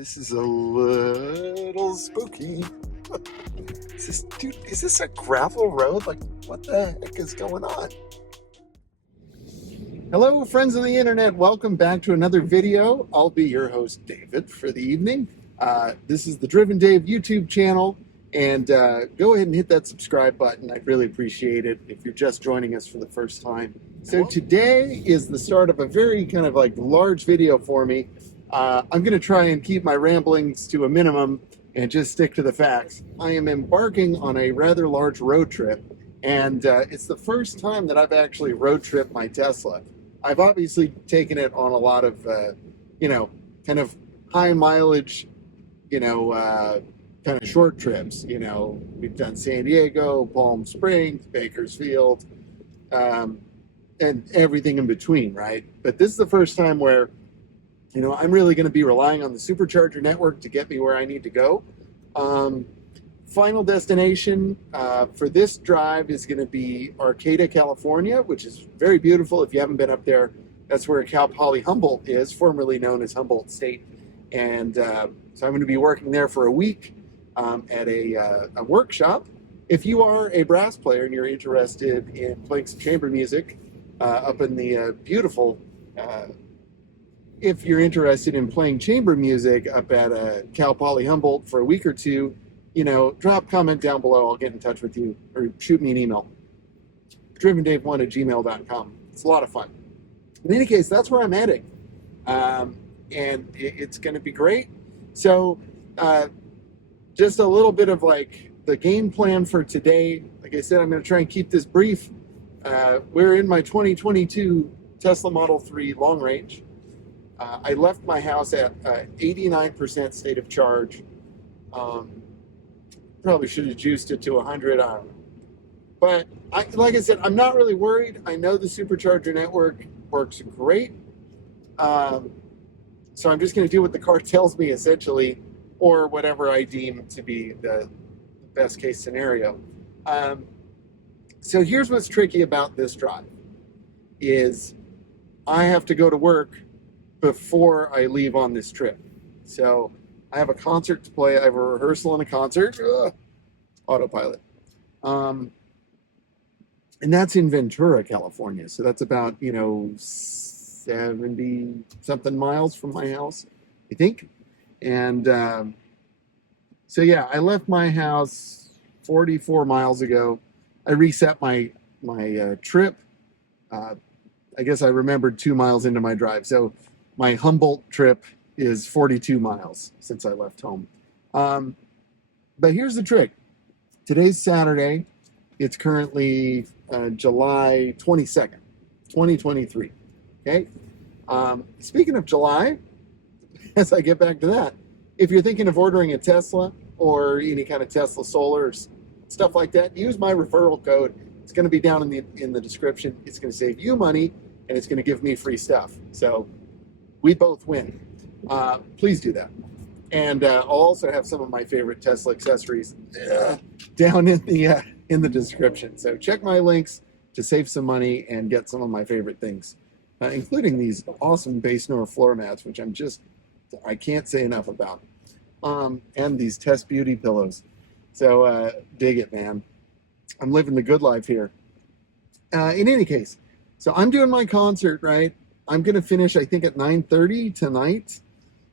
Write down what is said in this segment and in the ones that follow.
This is a little spooky. Dude, is this a gravel road? Like, what the heck is going on? Hello, friends of the internet. Welcome back to another video. I'll be your host, David, for the evening. This is the Driven Dave YouTube channel. And go ahead and hit that subscribe button. I'd really appreciate it if you're just joining us for the first time. So today is the start of a very kind of like large video for me. I'm going to try and keep my ramblings to a minimum and just stick to the facts. I am embarking on a rather large road trip, and it's the first time that I've actually road tripped my Tesla. I've obviously taken it on a lot of, kind of high mileage, kind of short trips. We've done San Diego, Palm Springs, Bakersfield, and everything in between, right? But this is the first time where I'm really going to be relying on the Supercharger network to get me where I need to go. Final destination for this drive is going to be Arcata, California, which is very beautiful. If you haven't been up there, that's where Cal Poly Humboldt is, formerly known as Humboldt State. And so I'm going to be working there for a week at a workshop. If you are a brass player and you're interested in playing some chamber music up in the beautiful... if you're interested in playing chamber music up at Cal Poly Humboldt for a week or two, drop a comment down below. I'll get in touch with you or shoot me an email. drivendave1@gmail.com. It's a lot of fun. In any case, that's where I'm heading. And it's going to be great. So just a little bit of like the game plan for today. Like I said, I'm going to try and keep this brief. We're in my 2022 Tesla Model 3 long range. I left my house at 89% state of charge. Probably should have juiced it to 100. I don't know. But like I said, I'm not really worried. I know the Supercharger network works great. So I'm just going to do what the car tells me, essentially, or whatever I deem to be the best case scenario. So here's what's tricky about this drive is I have to go to work before I leave on this trip. So I have a concert to play. I have a rehearsal and a concert. Autopilot. And that's in Ventura, California. So that's about, 70 something miles from my house, I think. And so yeah, I left my house 44 miles ago. I reset my trip. I guess I remembered 2 miles into my drive. So my Humboldt trip is 42 miles since I left home. But here's the trick. Today's Saturday. It's currently July 22nd, 2023. Okay. Speaking of July, as I get back to that, if you're thinking of ordering a Tesla or any kind of Tesla solar or stuff like that, use my referral code. It's going to be down in the description. It's going to save you money and it's going to give me free stuff. So we both win. Please do that. And I'll also have some of my favorite Tesla accessories down in the description. So check my links to save some money and get some of my favorite things, including these awesome base Nor floor mats, which I can't say enough about, and these Test Beauty pillows. So dig it, man. I'm living the good life here. In any case, so I'm doing my concert, right? I'm going to finish, I think, at 9:30 tonight,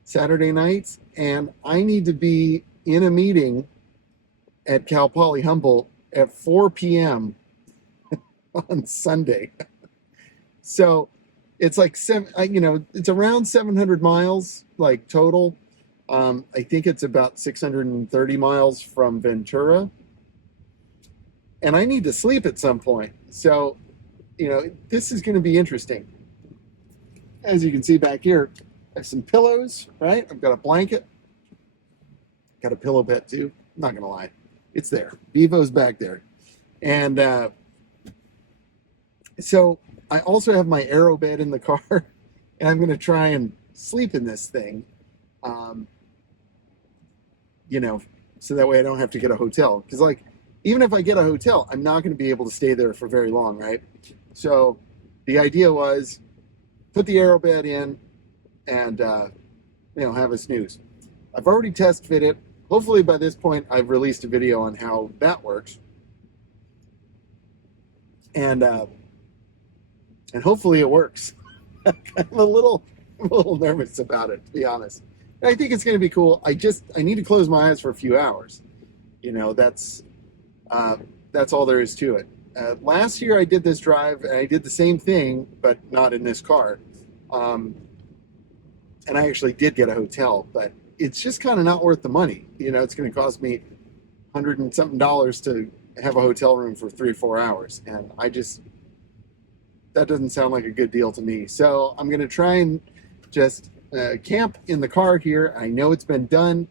Saturday night, and I need to be in a meeting at Cal Poly Humboldt at 4 p.m. on Sunday. So it's like, it's around 700 miles, like total. I think it's about 630 miles from Ventura. And I need to sleep at some point. So, this is going to be interesting. As you can see back here, I have some pillows, right? I've got a blanket. Got a pillow pet too. I'm not going to lie. It's there. Bevo's back there. And so I also have my aero bed in the car. And I'm going to try and sleep in this thing. So that way I don't have to get a hotel. Because, even if I get a hotel, I'm not going to be able to stay there for very long, right? So the idea was put the aero bed in and, have a snooze. I've already test fit it. Hopefully by this point I've released a video on how that works, and hopefully it works. I'm a little nervous about it, to be honest. I think it's going to be cool. I need to close my eyes for a few hours. You know, that's all there is to it. Last year I did this drive and I did the same thing, but not in this car. And I actually did get a hotel, but it's just kind of not worth the money. You know, it's going to cost me $100 and something to have a hotel room for 3 or 4 hours. And that doesn't sound like a good deal to me. So I'm going to try and just camp in the car here. I know it's been done.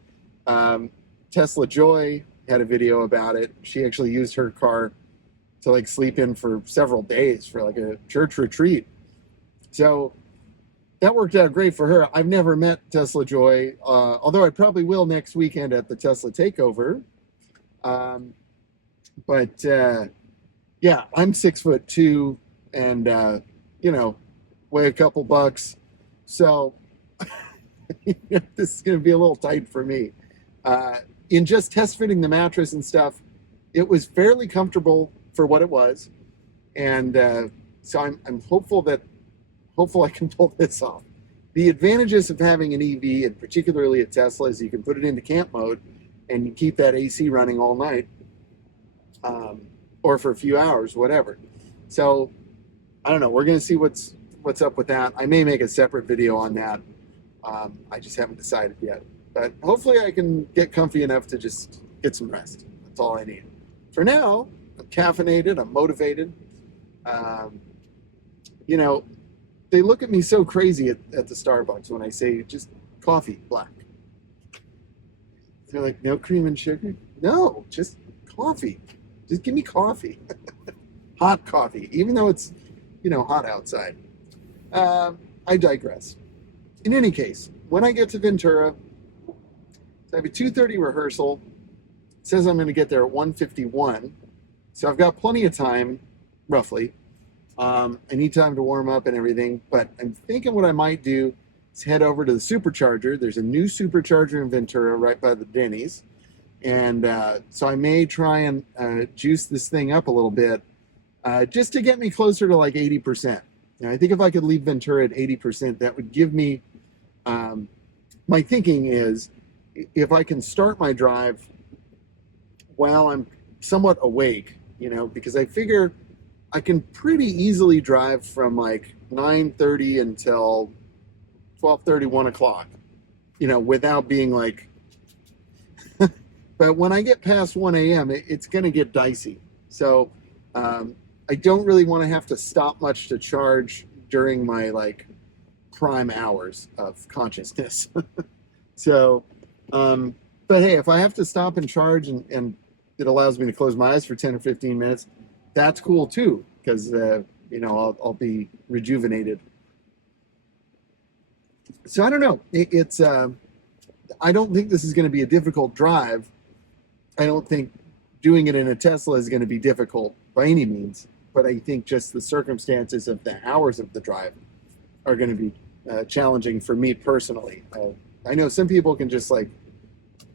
Tesla Joy had a video about it. She actually used her car to like sleep in for several days for like a church retreat. So that worked out great for her. I've never met Tesla Joy, although I probably will next weekend at the Tesla Takeover. Yeah, I'm 6'2" and you know, weigh a couple bucks. So this is going to be a little tight for me. In just test fitting the mattress and stuff, it was fairly comfortable for what it was, and so I'm hopeful I can pull this off. The advantages of having an EV, and particularly a Tesla, is you can put it into camp mode and you keep that AC running all night, or for a few hours, whatever. So I don't know. We're going to see what's up with that. I may make a separate video on that. I just haven't decided yet. But hopefully I can get comfy enough to just get some rest. That's all I need. For now, I'm caffeinated. I'm motivated. You know, they look at me so crazy at the Starbucks when I say just coffee, black. They're like, no cream and sugar? No, just coffee. Just give me coffee. Hot coffee, even though it's, you know, hot outside. I digress. In any case, when I get to Ventura, so I have a 2:30 rehearsal. It says I'm going to get there at 1:51. So I've got plenty of time, roughly. I need time to warm up and everything, but I'm thinking what I might do is head over to the Supercharger. There's a new Supercharger in Ventura right by the Denny's. And so I may try and juice this thing up a little bit just to get me closer to like 80%. And I think if I could leave Ventura at 80%, that would give me, my thinking is, if I can start my drive while I'm somewhat awake, you know, because I figure I can pretty easily drive from like 9:30 until 12:30, 1 o'clock, you know, without being like, but when I get past 1 a.m., it's going to get dicey. So I don't really want to have to stop much to charge during my like prime hours of consciousness. So, but hey, if I have to stop and charge and it allows me to close my eyes for 10 or 15 minutes, that's cool too, because, you know, I'll be rejuvenated. So I don't know. I don't think this is going to be a difficult drive. I don't think doing it in a Tesla is going to be difficult by any means, but I think just the circumstances of the hours of the drive are going to be challenging for me personally. I know some people can just like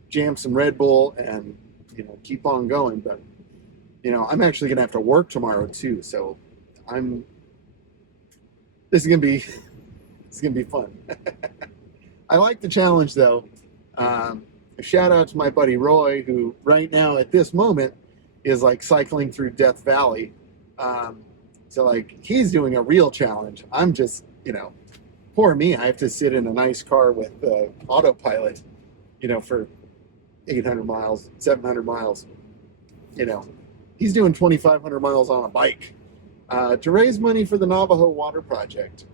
jam some Red Bull and, you know, keep on going, but, you know, I'm actually going to have to work tomorrow too. So this is going to be fun. I like the challenge though. A shout out to my buddy Roy, who right now at this moment is like cycling through Death Valley. So like he's doing a real challenge. I'm just, you know, poor me. I have to sit in a nice car with autopilot, you know, for 800 miles, 700 miles. You know, he's doing 2,500 miles on a bike to raise money for the Navajo Water Project.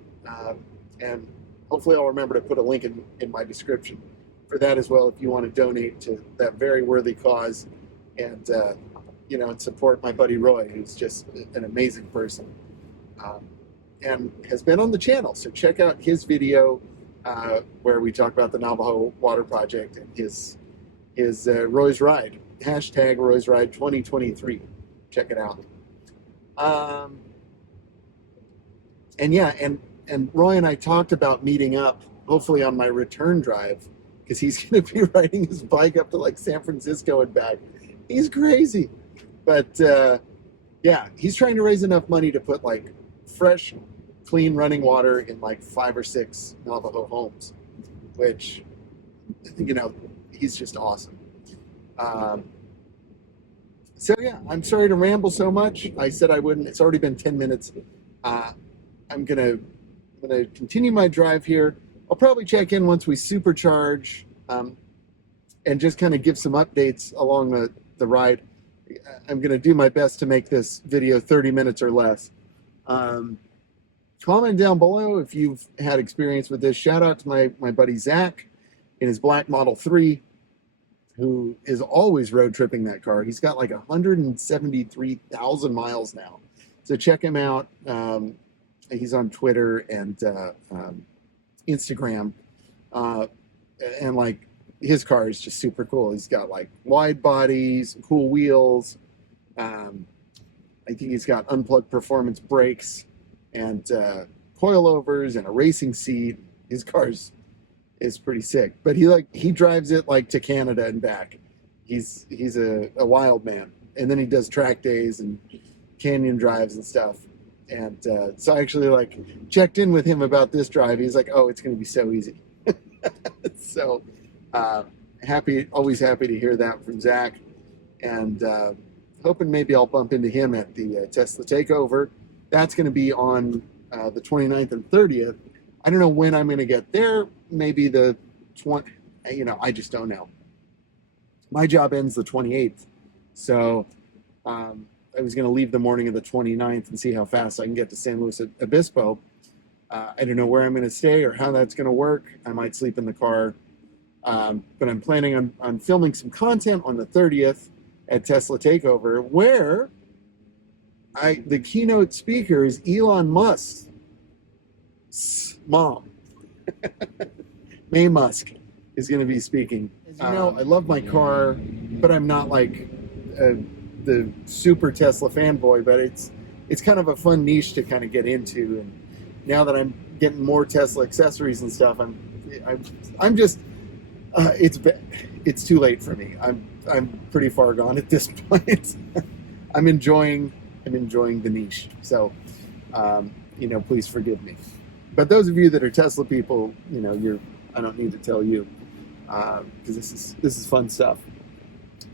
And hopefully I'll remember to put a link in my description for that as well if you want to donate to that very worthy cause and, you know, and support my buddy Roy, who's just an amazing person and has been on the channel. So check out his video where we talk about the Navajo Water Project and his Roy's Ride, hashtag Roy's Ride 2023. Check it out. And yeah, and Roy and I talked about meeting up, hopefully on my return drive, because he's going to be riding his bike up to like San Francisco and back. He's crazy. But yeah, he's trying to raise enough money to put like fresh, clean running water in like 5 or 6 Navajo homes, which, you know, he's just awesome. So yeah, I'm sorry to ramble so much. I said I wouldn't. It's already been 10 minutes. I'm gonna continue my drive here. I'll probably check in once we supercharge, and just kind of give some updates along the ride. I'm gonna do my best to make this video 30 minutes or less. Comment down below if you've had experience with this. Shout out to my buddy Zach in his black Model 3, who is always road tripping that car. He's got like 173,000 miles now. So check him out. He's on Twitter and Instagram. And like his car is just super cool. He's got like wide bodies, cool wheels. I think he's got unplugged performance brakes and coilovers and a racing seat. His car's is pretty sick, but he drives it like to Canada and back. He's a wild man, and then he does track days and canyon drives and stuff. And so I actually like checked in with him about this drive. He's like, "Oh, it's going to be so easy." So always happy to hear that from Zach, and hoping maybe I'll bump into him at the Tesla Takeover. That's going to be on the 29th and 30th. I don't know when I'm going to get there. Maybe the 20, you know, I just don't know. My job ends the 28th. So I was going to leave the morning of the 29th and see how fast I can get to San Luis Obispo. I don't know where I'm going to stay or how that's going to work. I might sleep in the car. But I'm planning on filming some content on the 30th at Tesla Takeover, where the keynote speaker is Elon Musk's mom. May Musk is going to be speaking. As you know, I love my car, but I'm not like the super Tesla fanboy. But it's kind of a fun niche to kind of get into. And now that I'm getting more Tesla accessories and stuff, I'm just it's too late for me. I'm pretty far gone at this point. I'm enjoying the niche. So you know, please forgive me. But those of you that are Tesla people, you know, I don't need to tell you, because this is fun stuff.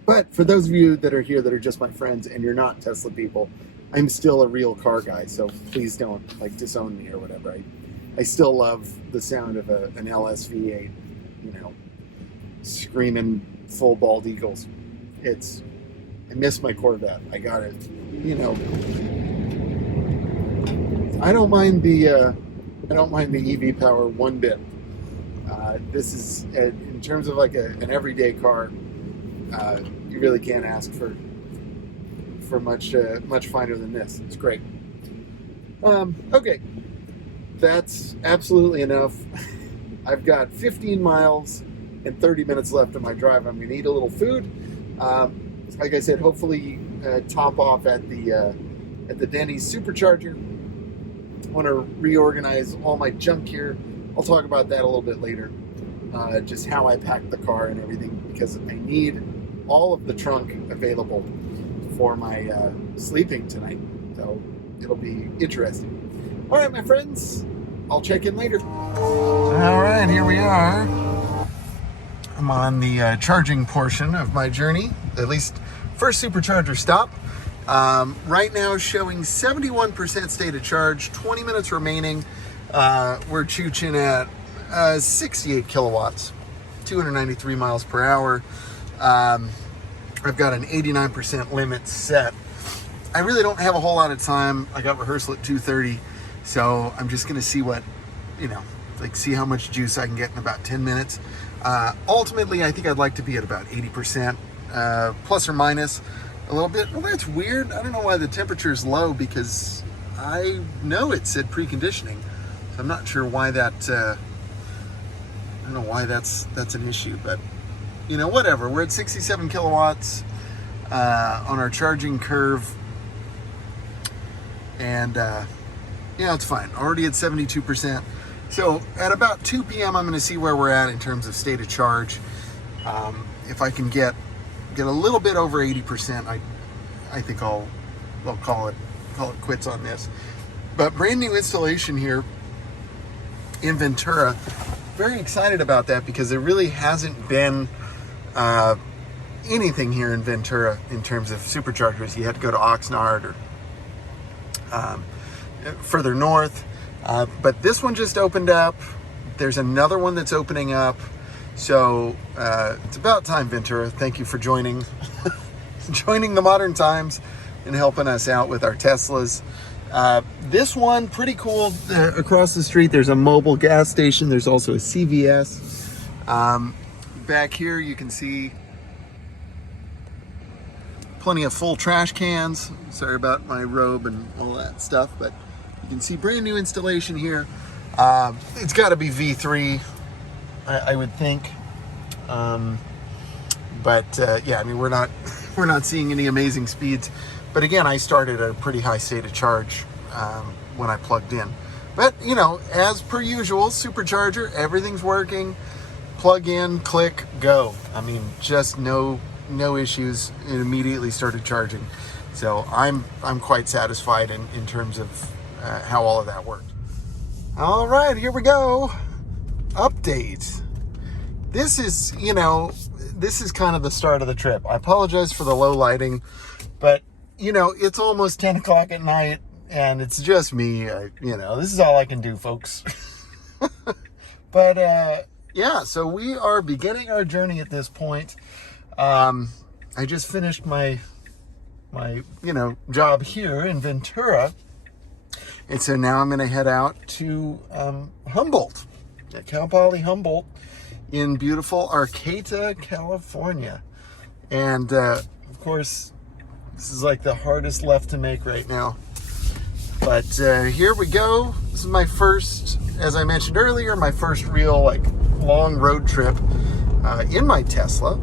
But for those of you that are here that are just my friends and you're not Tesla people, I'm still a real car guy. So please don't like disown me or whatever. I still love the sound of an LS V8, you know, screaming full bald eagles. I miss my Corvette. I got it. You know, I don't mind the EV power one bit. This is, in terms of like an everyday car, you really can't ask for much finer than this. It's great. Okay, that's absolutely enough. I've got 15 miles and 30 minutes left of my drive. I'm going to eat a little food. Like I said, hopefully top off at the Denny's Supercharger. I want to reorganize all my junk here. I'll talk about that a little bit later. Just how I packed the car and everything, because I need all of the trunk available for my sleeping tonight. So it'll be interesting. All right, my friends, I'll check in later. All right, here we are. I'm on the charging portion of my journey, at least first supercharger stop. Right now showing 71% state of charge, 20 minutes remaining. We're chooching at 68 kilowatts, 293 miles per hour. I've got an 89% limit set. I really don't have a whole lot of time. I got rehearsal at 2:30, so I'm just gonna see what, you know, like see how much juice I can get in about 10 minutes. Ultimately, I think I'd like to be at about 80%, plus or minus a little bit. Well, that's weird. I don't know why the temperature is low, because I know it said preconditioning. So I'm not sure why that, I don't know why that's an issue, but you know, whatever. We're at 67 kilowatts on our charging curve, and yeah, it's fine. Already at 72%. So at about 2 p.m., I'm going to see where we're at in terms of state of charge. If I can get a little bit over 80%, I think I'll call it quits on this. But brand new installation here in Ventura. Very excited about that because there really hasn't been anything here in Ventura in terms of superchargers. You had to go to Oxnard or further north. But this one just opened up. There's another one that's opening up. So it's about time, Ventura. Thank you for joining the modern times and helping us out with our Teslas. This one, pretty cool. Across the street, there's a mobile gas station. There's also a CVS. Back here, you can see plenty of full trash cans. Sorry about my robe and all that stuff, but you can see brand new installation here. It's got to be V3, I would think. But yeah, I mean, we're not seeing any amazing speeds. But again, I started at a pretty high state of charge when I plugged in. But you know, as per usual, supercharger, everything's working. Plug in, click, go. I mean, just no issues. It immediately started charging. So I'm quite satisfied in terms of how all of that worked. All right, here we go. Update. This is kind of the start of the trip. I apologize for the low lighting, but you know, it's almost 10 o'clock at night and it's just me. This is all I can do, folks. But yeah, so we are beginning our journey at this point. I just finished my job here in Ventura. And so now I'm going to head out to Humboldt, at Cal Poly Humboldt in beautiful Arcata, California. And of course, this is like the hardest left to make right now. But here we go. This is my first, as I mentioned earlier, my first real long road trip in my Tesla.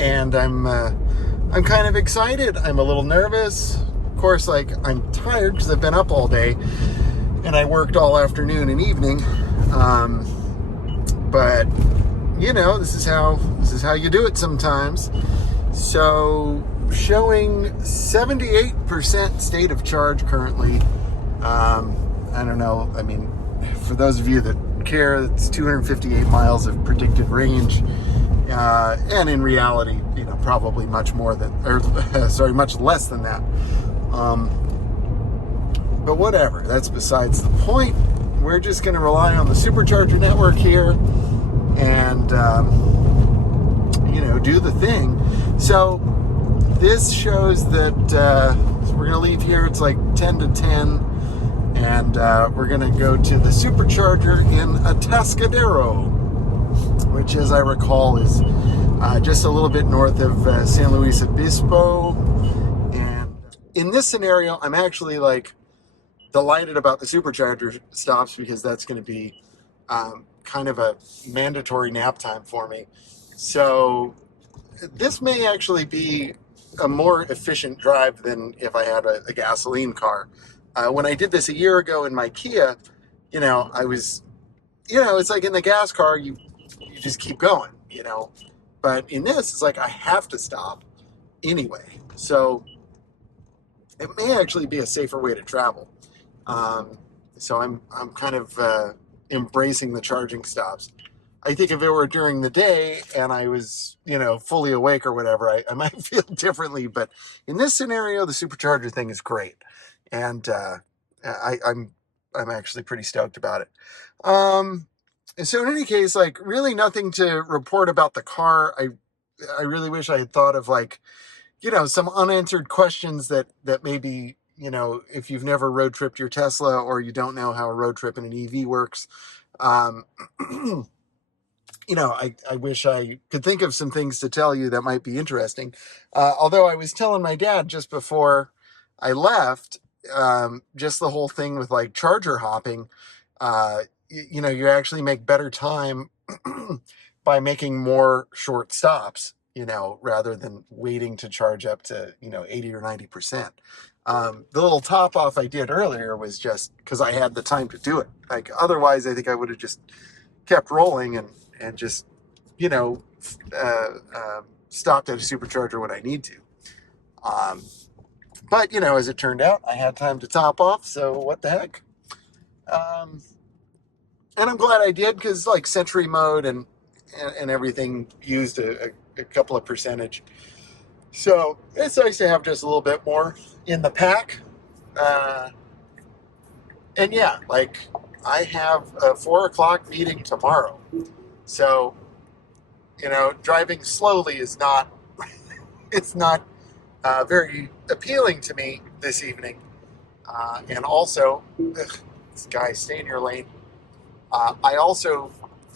And I'm kind of excited. I'm a little nervous. Of course, I'm tired because I've been up all day and I worked all afternoon and evening. But this is how you do it sometimes. So showing 78% state of charge currently. I don't know. I mean, for those of you that care, it's 258 miles of predicted range. And in reality, probably much more than, much less than that. But whatever, that's besides the point. We're just going to rely on the supercharger network here and, do the thing. So this shows that we're going to leave here. It's 10 to 10. And we're going to go to the supercharger in Atascadero, which, as I recall, is just a little bit north of San Luis Obispo. And in this scenario, I'm actually delighted about the supercharger stops because that's going to be kind of a mandatory nap time for me. So this may actually be a more efficient drive than if I had a gasoline car. When I did this a year ago in my Kia, I was, it's like in the gas car, you just keep going, But in this, it's I have to stop anyway. So it may actually be a safer way to travel. So I'm kind of embracing the charging stops. I think if it were during the day and I was, fully awake or whatever, I might feel differently. But in this scenario, the supercharger thing is great. And I'm actually pretty stoked about it. And so in any case, really nothing to report about the car. I really wish I had thought of some unanswered questions that maybe, if you've never road tripped your Tesla or you don't know how a road trip in an EV works, I wish I could think of some things to tell you that might be interesting. Although I was telling my dad just before I left, just the whole thing with charger hopping, you actually make better time by making more short stops, rather than waiting to charge up to, 80 or 90%. The little top off I did earlier was just because I had the time to do it. Like otherwise, I think I would have just kept rolling and just, you know, stopped at a supercharger when I need to. But, you know, as it turned out, I had time to top off, so what the heck. Um, and I'm glad I did because, like, Century mode and everything used a couple of percentage. So it's nice to have just a little bit more in the pack. Uh, and yeah, like, I have a 4 o'clock meeting tomorrow. So, you know, driving slowly is not, it's not very appealing to me this evening. And also, this guy, stay in your lane. I also,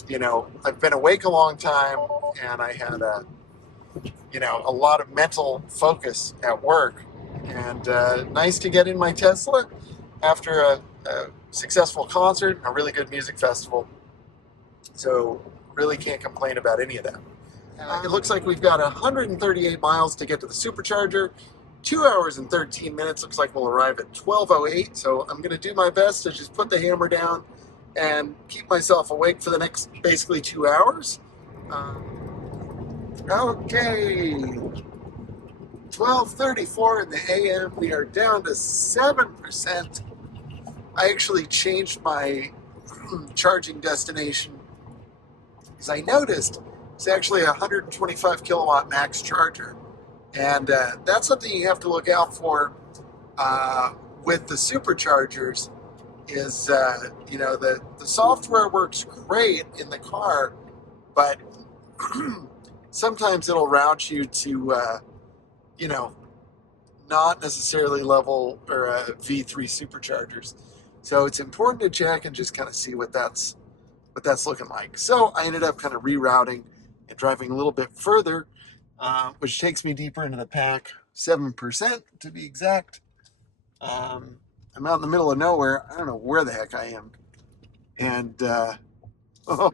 you know, I've been awake a long time, and I had a lot of mental focus at work. And nice to get in my Tesla after a successful concert, a really good music festival. So really can't complain about any of that. It looks like we've got 138 miles to get to the supercharger. 2 hours and 13 minutes. Looks like we'll arrive at 12:08. So I'm going to do my best to just put the hammer down and keep myself awake for the next basically 2 hours. Okay. 12:34 in the AM. We are down to 7%. I actually changed my charging destination because I noticed it's actually a 125 kilowatt max charger. And that's something you have to look out for with the superchargers is, you know, the software works great in the car, but sometimes it'll route you to, you know, not necessarily level or V3 superchargers. So it's important to check and just kind of see what that's looking like. So I ended up kind of rerouting and driving a little bit further, which takes me deeper into the pack, 7% to be exact. I'm out in the middle of nowhere. I don't know where the heck I am. And, oh,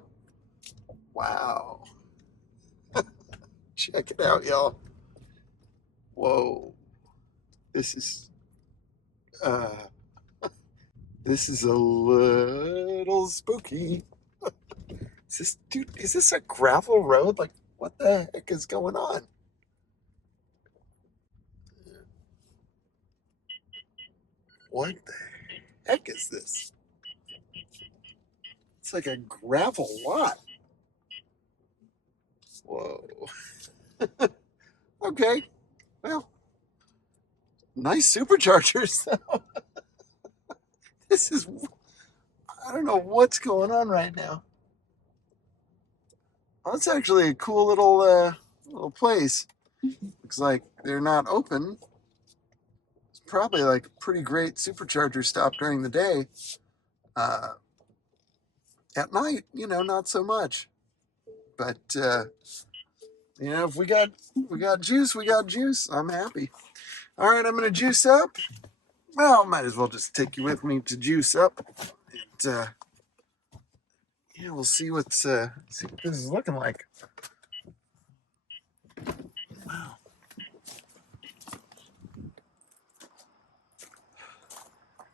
wow. Check it out, y'all. Whoa. This is a little spooky. Is this a gravel road? Like, what the heck is going on? What the heck is this? It's like a gravel lot. Whoa. Okay. Well, nice superchargers. I don't know what's going on right now. Well, it's actually a cool little place. Looks like they're not open. It's probably like a pretty great supercharger stop during the day. At night, you know, not so much. But you know, if we got juice, we got juice. I'm happy. All right, I'm gonna juice up. Well, might as well just take you with me to juice up. And yeah, we'll see what this is looking like. Wow.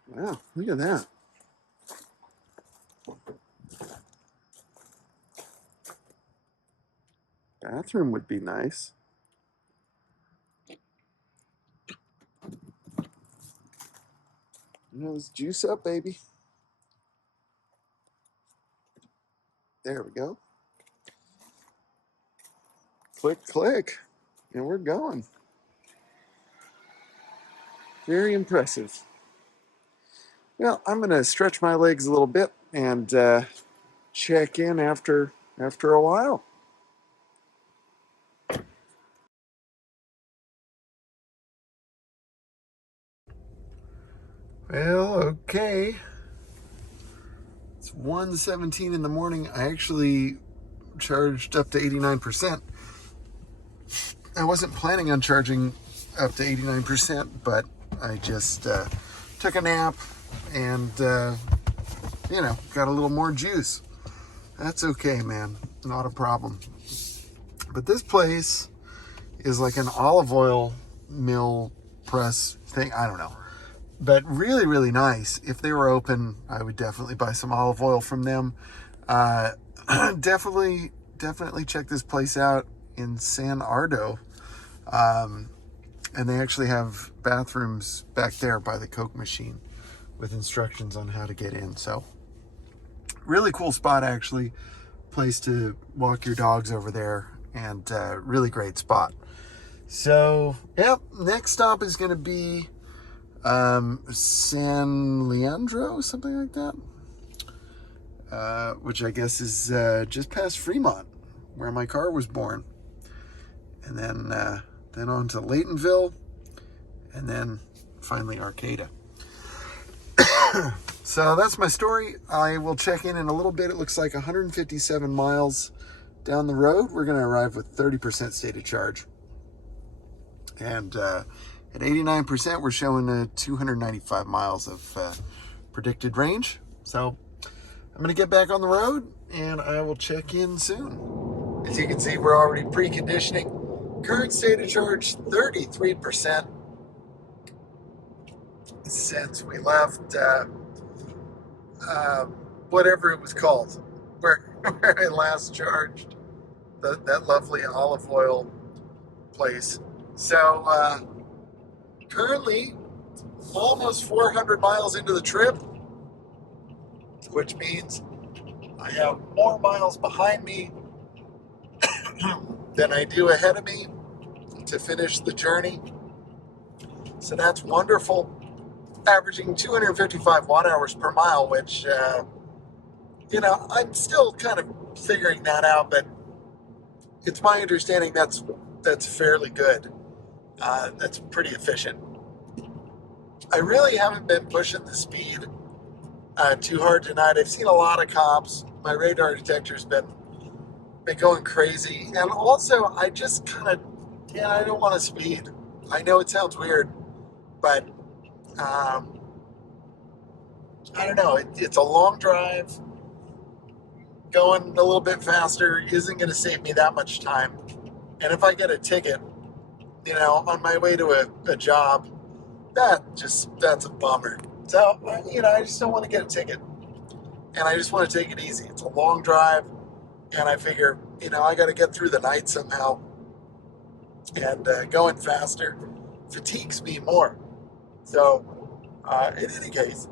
Wow, look at that. Bathroom would be nice. You know, let's juice up, baby. There we go. Click, click. And we're going. Very impressive. Well, I'm going to stretch my legs a little bit and check in after a while. Well, okay. It's 1:17 in the morning. I actually charged up to 89%. I wasn't planning on charging up to 89%, but I just took a nap and, you know, got a little more juice. That's okay, man. Not a problem. But this place is like an olive oil mill press thing. I don't know. But really, really nice. If they were open, I would definitely buy some olive oil from them. Definitely check this place out in San Ardo. And they actually have bathrooms back there by the Coke machine with instructions on how to get in. So really cool spot, actually. Place to walk your dogs over there, and really great spot. So, yep, next stop is going to be San Leandro, something like that, which I guess is just past Fremont, where my car was born. And then on to Laytonville, and then finally Arcata. So that's my story. I will check in a little bit. It looks like 157 miles down the road. We're going to arrive with 30% stated charge. And at 89%, we're showing 295 miles of predicted range. So I'm going to get back on the road, and I will check in soon. As you can see, we're already preconditioning. Current stated charge, 33%. Since we left whatever it was called, where I last charged, that lovely olive oil place. So currently almost 400 miles into the trip, which means I have more miles behind me than I do ahead of me to finish the journey. So that's wonderful. Averaging 255 watt hours per mile, which, I'm still kind of figuring that out, but it's my understanding that's fairly good. That's pretty efficient. I really haven't been pushing the speed too hard tonight. I've seen a lot of cops. My radar detector's been going crazy. And also, I just kind of, I don't want to speed. I know it sounds weird, but I don't know. It's a long drive. Going a little bit faster isn't going to save me that much time. And if I get a ticket, on my way to a job, that's a bummer. So, I just don't want to get a ticket. And I just want to take it easy. It's a long drive. And I figure, I got to get through the night somehow. And going faster fatigues me more. So, in any case,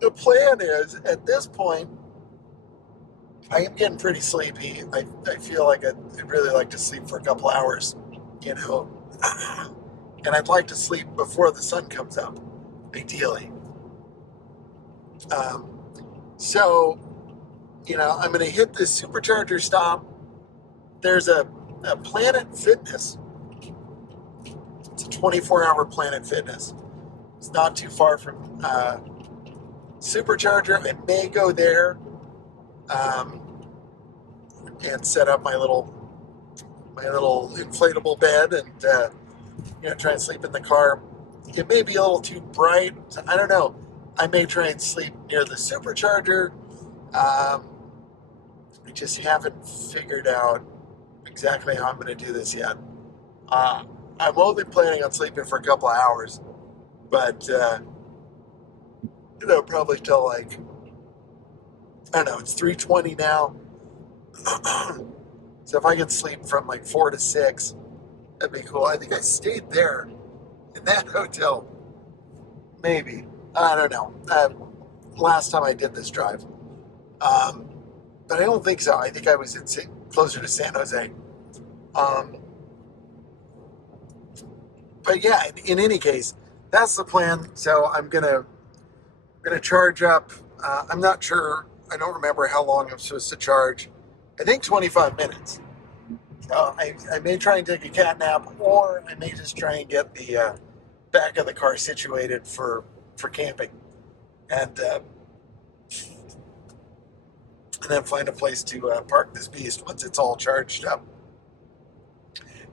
the plan is, at this point, I am getting pretty sleepy. I feel like I'd really like to sleep for a couple hours, and I'd like to sleep before the sun comes up, ideally. So, I'm going to hit this Supercharger stop. There's a Planet Fitness. It's a 24-hour Planet Fitness. It's not too far from Supercharger. I may go there and set up my little inflatable bed and try and sleep in the car. It may be a little too bright. I don't know. I may try and sleep near the Supercharger. I just haven't figured out exactly how I'm going to do this yet. I'm only planning on sleeping for a couple of hours, but probably till like, I don't know, it's 3:20 now. So if I could sleep from like 4 to 6, that'd be cool. I think I stayed there in that hotel. Maybe. I don't know. Last time I did this drive. But I don't think so. I think I was closer to San Jose. But yeah, in any case, that's the plan. So I'm gonna charge up. I'm not sure. I don't remember how long I'm supposed to charge. I think 25 minutes. So I may try and take a cat nap, or I may just try and get the back of the car situated for camping, and then find a place to park this beast once it's all charged up.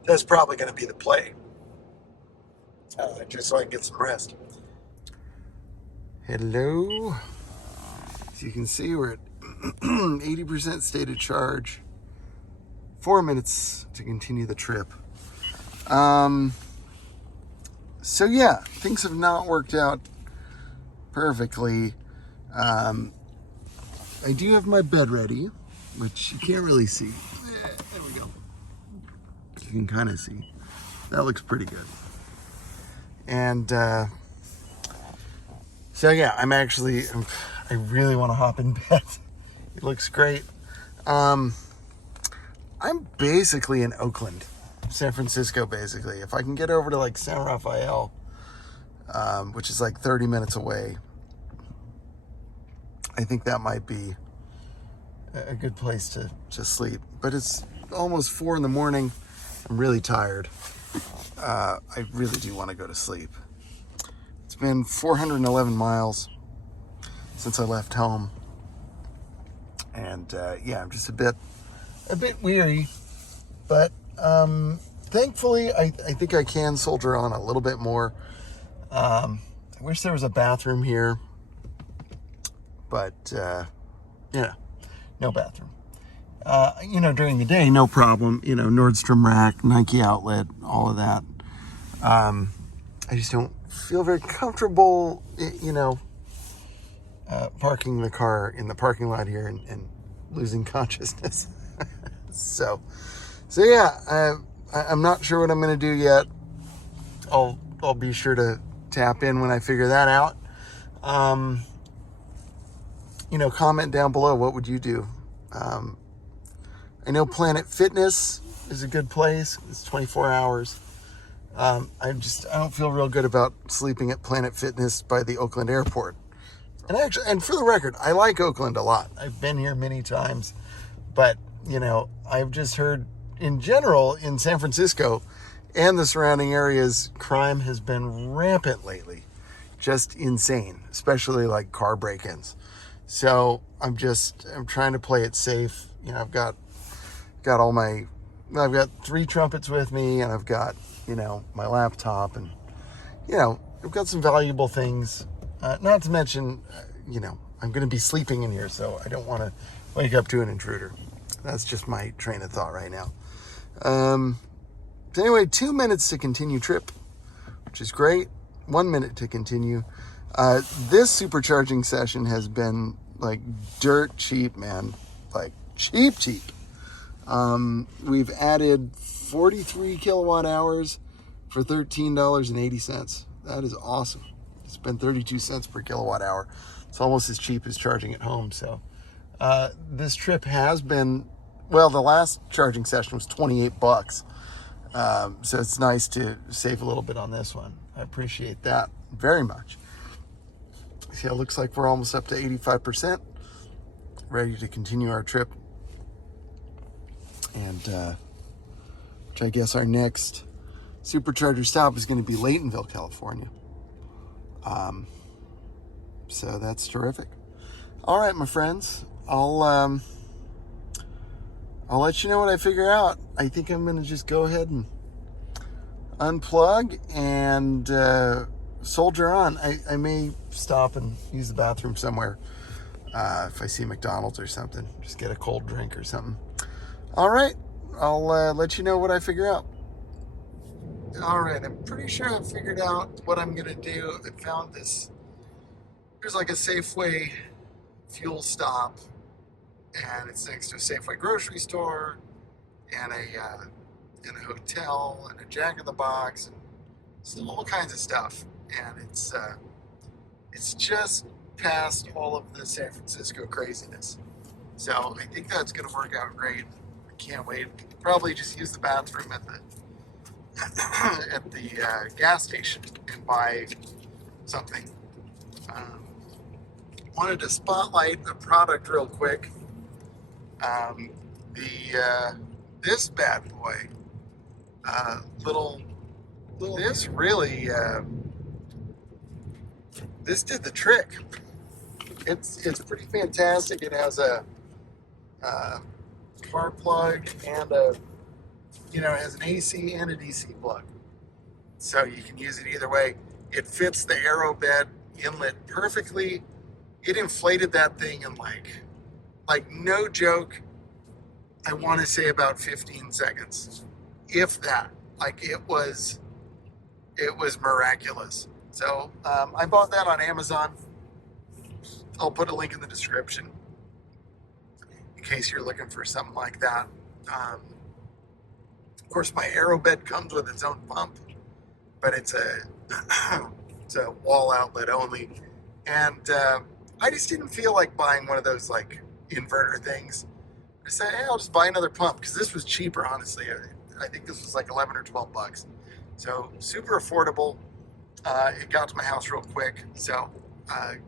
That's probably going to be the play, just so I can get some rest. Hello. As you can see, we're at 80% stated charge. 4 minutes to continue the trip. So yeah, things have not worked out perfectly. I do have my bed ready, which you can't really see. There we go. You can kind of see. That looks pretty good. And so yeah, I really want to hop in bed. It looks great. I'm basically in Oakland, San Francisco, basically. If I can get over to like San Rafael, which is like 30 minutes away, I think that might be a good place to sleep. But it's almost 4 in the morning. I'm really tired. I really do want to go to sleep. It's been 411 miles since I left home. And yeah, I'm just a bit weary. But thankfully, I think I can soldier on a little bit more. I wish there was a bathroom here. But, yeah, no bathroom. During the day, no problem. Nordstrom Rack, Nike outlet, all of that. I just don't feel very comfortable, parking the car in the parking lot here and losing consciousness. So yeah, I'm not sure what I'm going to do yet. I'll be sure to tap in when I figure that out. Comment down below. What would you do? I know Planet Fitness is a good place. It's 24 hours. I don't feel real good about sleeping at Planet Fitness by the Oakland airport. And for the record, I like Oakland a lot. I've been here many times, but I've just heard in general in San Francisco and the surrounding areas, crime has been rampant lately. Just insane, especially like car break-ins. So I'm trying to play it safe. I've got 3 trumpets with me, and I've got, my laptop, and, I've got some valuable things. Not to mention, I'm going to be sleeping in here, so I don't want to wake up to an intruder. That's just my train of thought right now. So anyway, 2 minutes to continue trip, which is great. 1 minute to continue. This supercharging session has been like dirt cheap, man. Like cheap. We've added 43 kilowatt hours for $13.80. That is awesome. It's been 32 cents per kilowatt hour. It's almost as cheap as charging at home. So this trip has been, well, the last charging session was $28. So it's nice to save a little bit on this one. I appreciate that very much. See, it looks like we're almost up to 85%, ready to continue our trip. And which I guess our next supercharger stop is going to be Laytonville, California. So that's terrific. All right, my friends, I'll let you know what I figure out. I think I'm going to just go ahead and unplug and soldier on. I may stop and use the bathroom somewhere if I see McDonald's or something. Just get a cold drink or something. All right, I'll let you know what I figure out. All right, I'm pretty sure I figured out what I'm going to do. I found this. There's like a Safeway fuel stop, and it's next to a Safeway grocery store and a hotel and a Jack in the Box and some all kinds of stuff. And it's just past all of the San Francisco craziness. So I think that's going to work out great. I can't wait. Probably just use the bathroom at the gas station and buy something. Wanted to spotlight a product real quick. This bad boy, this really, this did the trick. It's pretty fantastic. It has a car plug and it has an AC and a DC plug. So you can use it either way. It fits the aero bed inlet perfectly. It inflated that thing in like no joke, I want to say about 15 seconds. If that. Like it was it was miraculous. So I bought that on Amazon. I'll put a link in the description in case you're looking for something like that. Of course, my AeroBed comes with its own pump, but it's a it's a wall outlet only, and I just didn't feel like buying one of those like inverter things. I said, hey, I'll just buy another pump because this was cheaper, honestly. I think this was like 11 or 12 bucks. So super affordable. It got to my house real quick. So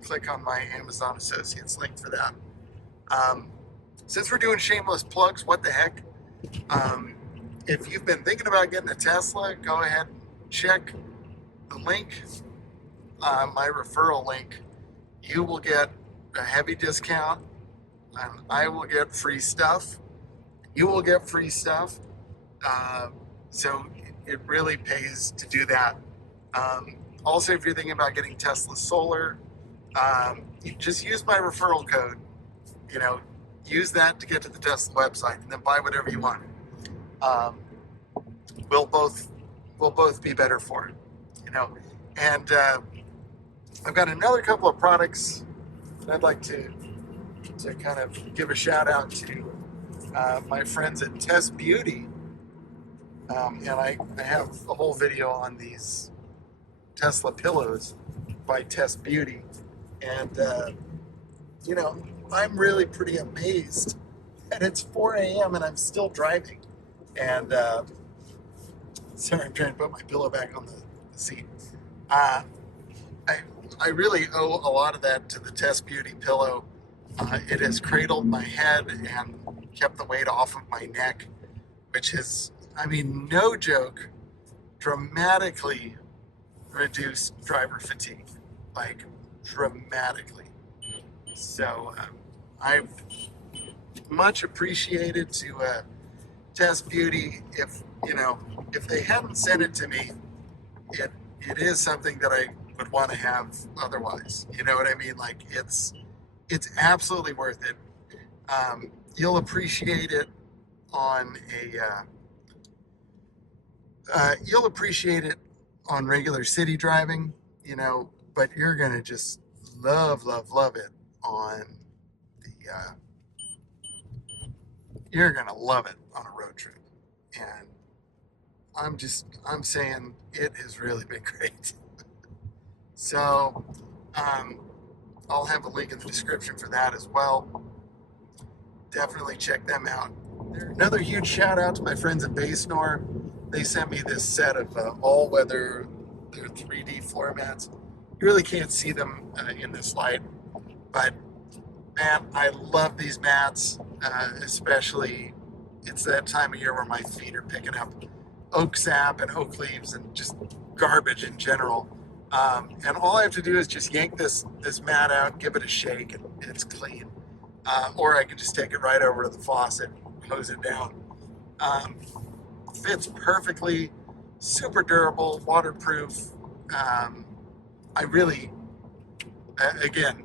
click on my Amazon Associates link for that. Since we're doing shameless plugs, what the heck? If you've been thinking about getting a Tesla, go ahead and check the link, my referral link. You will get a heavy discount, and I will get free stuff. You will get free stuff. So it really pays to do that. Also, if you're thinking about getting Tesla Solar, you just use my referral code. You know, use that to get to the Tesla website, and then buy whatever you want. We'll both be better for it, you know. And I've got another couple of products that I'd like to kind of give a shout out to my friends at Test Beauty. And I have a whole video on these Tesla pillows by Test Beauty. And, you know, I'm really pretty amazed. And it's 4 a.m. and I'm still driving. And, sorry, I'm trying to put my pillow back on the seat. I really owe a lot of that to the Test Beauty pillow. It has cradled my head and kept the weight off of my neck, which has, I mean, no joke, dramatically reduced driver fatigue, like dramatically. So I've much appreciated to Test Beauty. If, you know, if they hadn't sent it to me, it is something that I would want to have otherwise. You know what I mean? Like it's absolutely worth it. You'll appreciate it on you'll appreciate it on regular city driving, you know, but you're gonna just love it on the you're gonna love it on a road trip. And I'm saying it has really been great. So I'll have a link in the description for that as well. Definitely check them out. Another huge shout out to my friends at Basenor. They sent me this set of all-weather, their 3D floor mats. You really can't see them in this light, but man, I love these mats, especially it's that time of year where my feet are picking up oak sap and oak leaves and just garbage in general. And all I have to do is just yank this mat out, give it a shake, and it's clean. Or I can just take it right over to the faucet, hose it down. Fits perfectly, super durable, waterproof. I really, again,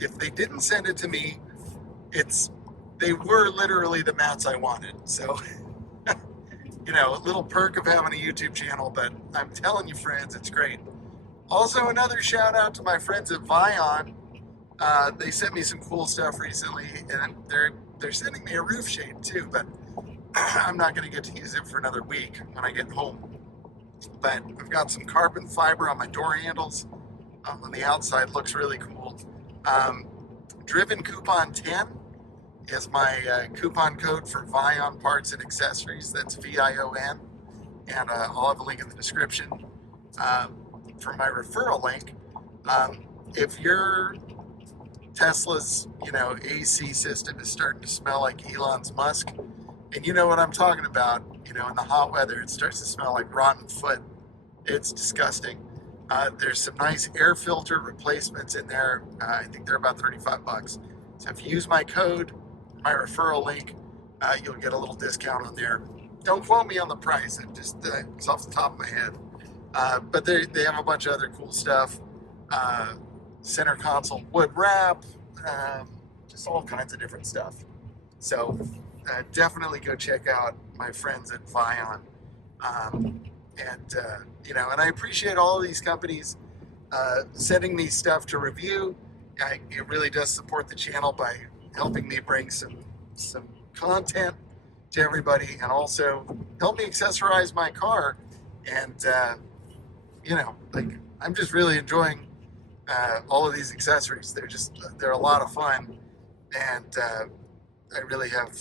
if they didn't send it to me, they were literally the mats I wanted. So, you know, a little perk of having a YouTube channel, but I'm telling you, friends, it's great. Also, another shout out to my friends at VION. They sent me some cool stuff recently, and they're sending me a roof shade too, but I'm not going to get to use it for another week when I get home. But I've got some carbon fiber on my door handles. On the outside, looks really cool. Driven Coupon 10 is my coupon code for VION parts and accessories. That's VION, and I'll have a link in the description for my referral link. If your Tesla's, you know, AC system is starting to smell like Elon's Musk, and you know what I'm talking about, you know, in the hot weather, it starts to smell like rotten foot. It's disgusting. There's some nice air filter replacements in there. I think they're about 35 bucks. So if you use my code, my referral link, you'll get a little discount on there. Don't quote me on the price. It's off the top of my head. But they have a bunch of other cool stuff. Center console wood wrap, just all kinds of different stuff. So definitely go check out my friends at VION. And and I appreciate all of these companies sending me stuff to review. It really does support the channel by helping me bring some content to everybody, and also help me accessorize my car. And like, I'm just really enjoying all of these accessories. They're a lot of fun, and I really have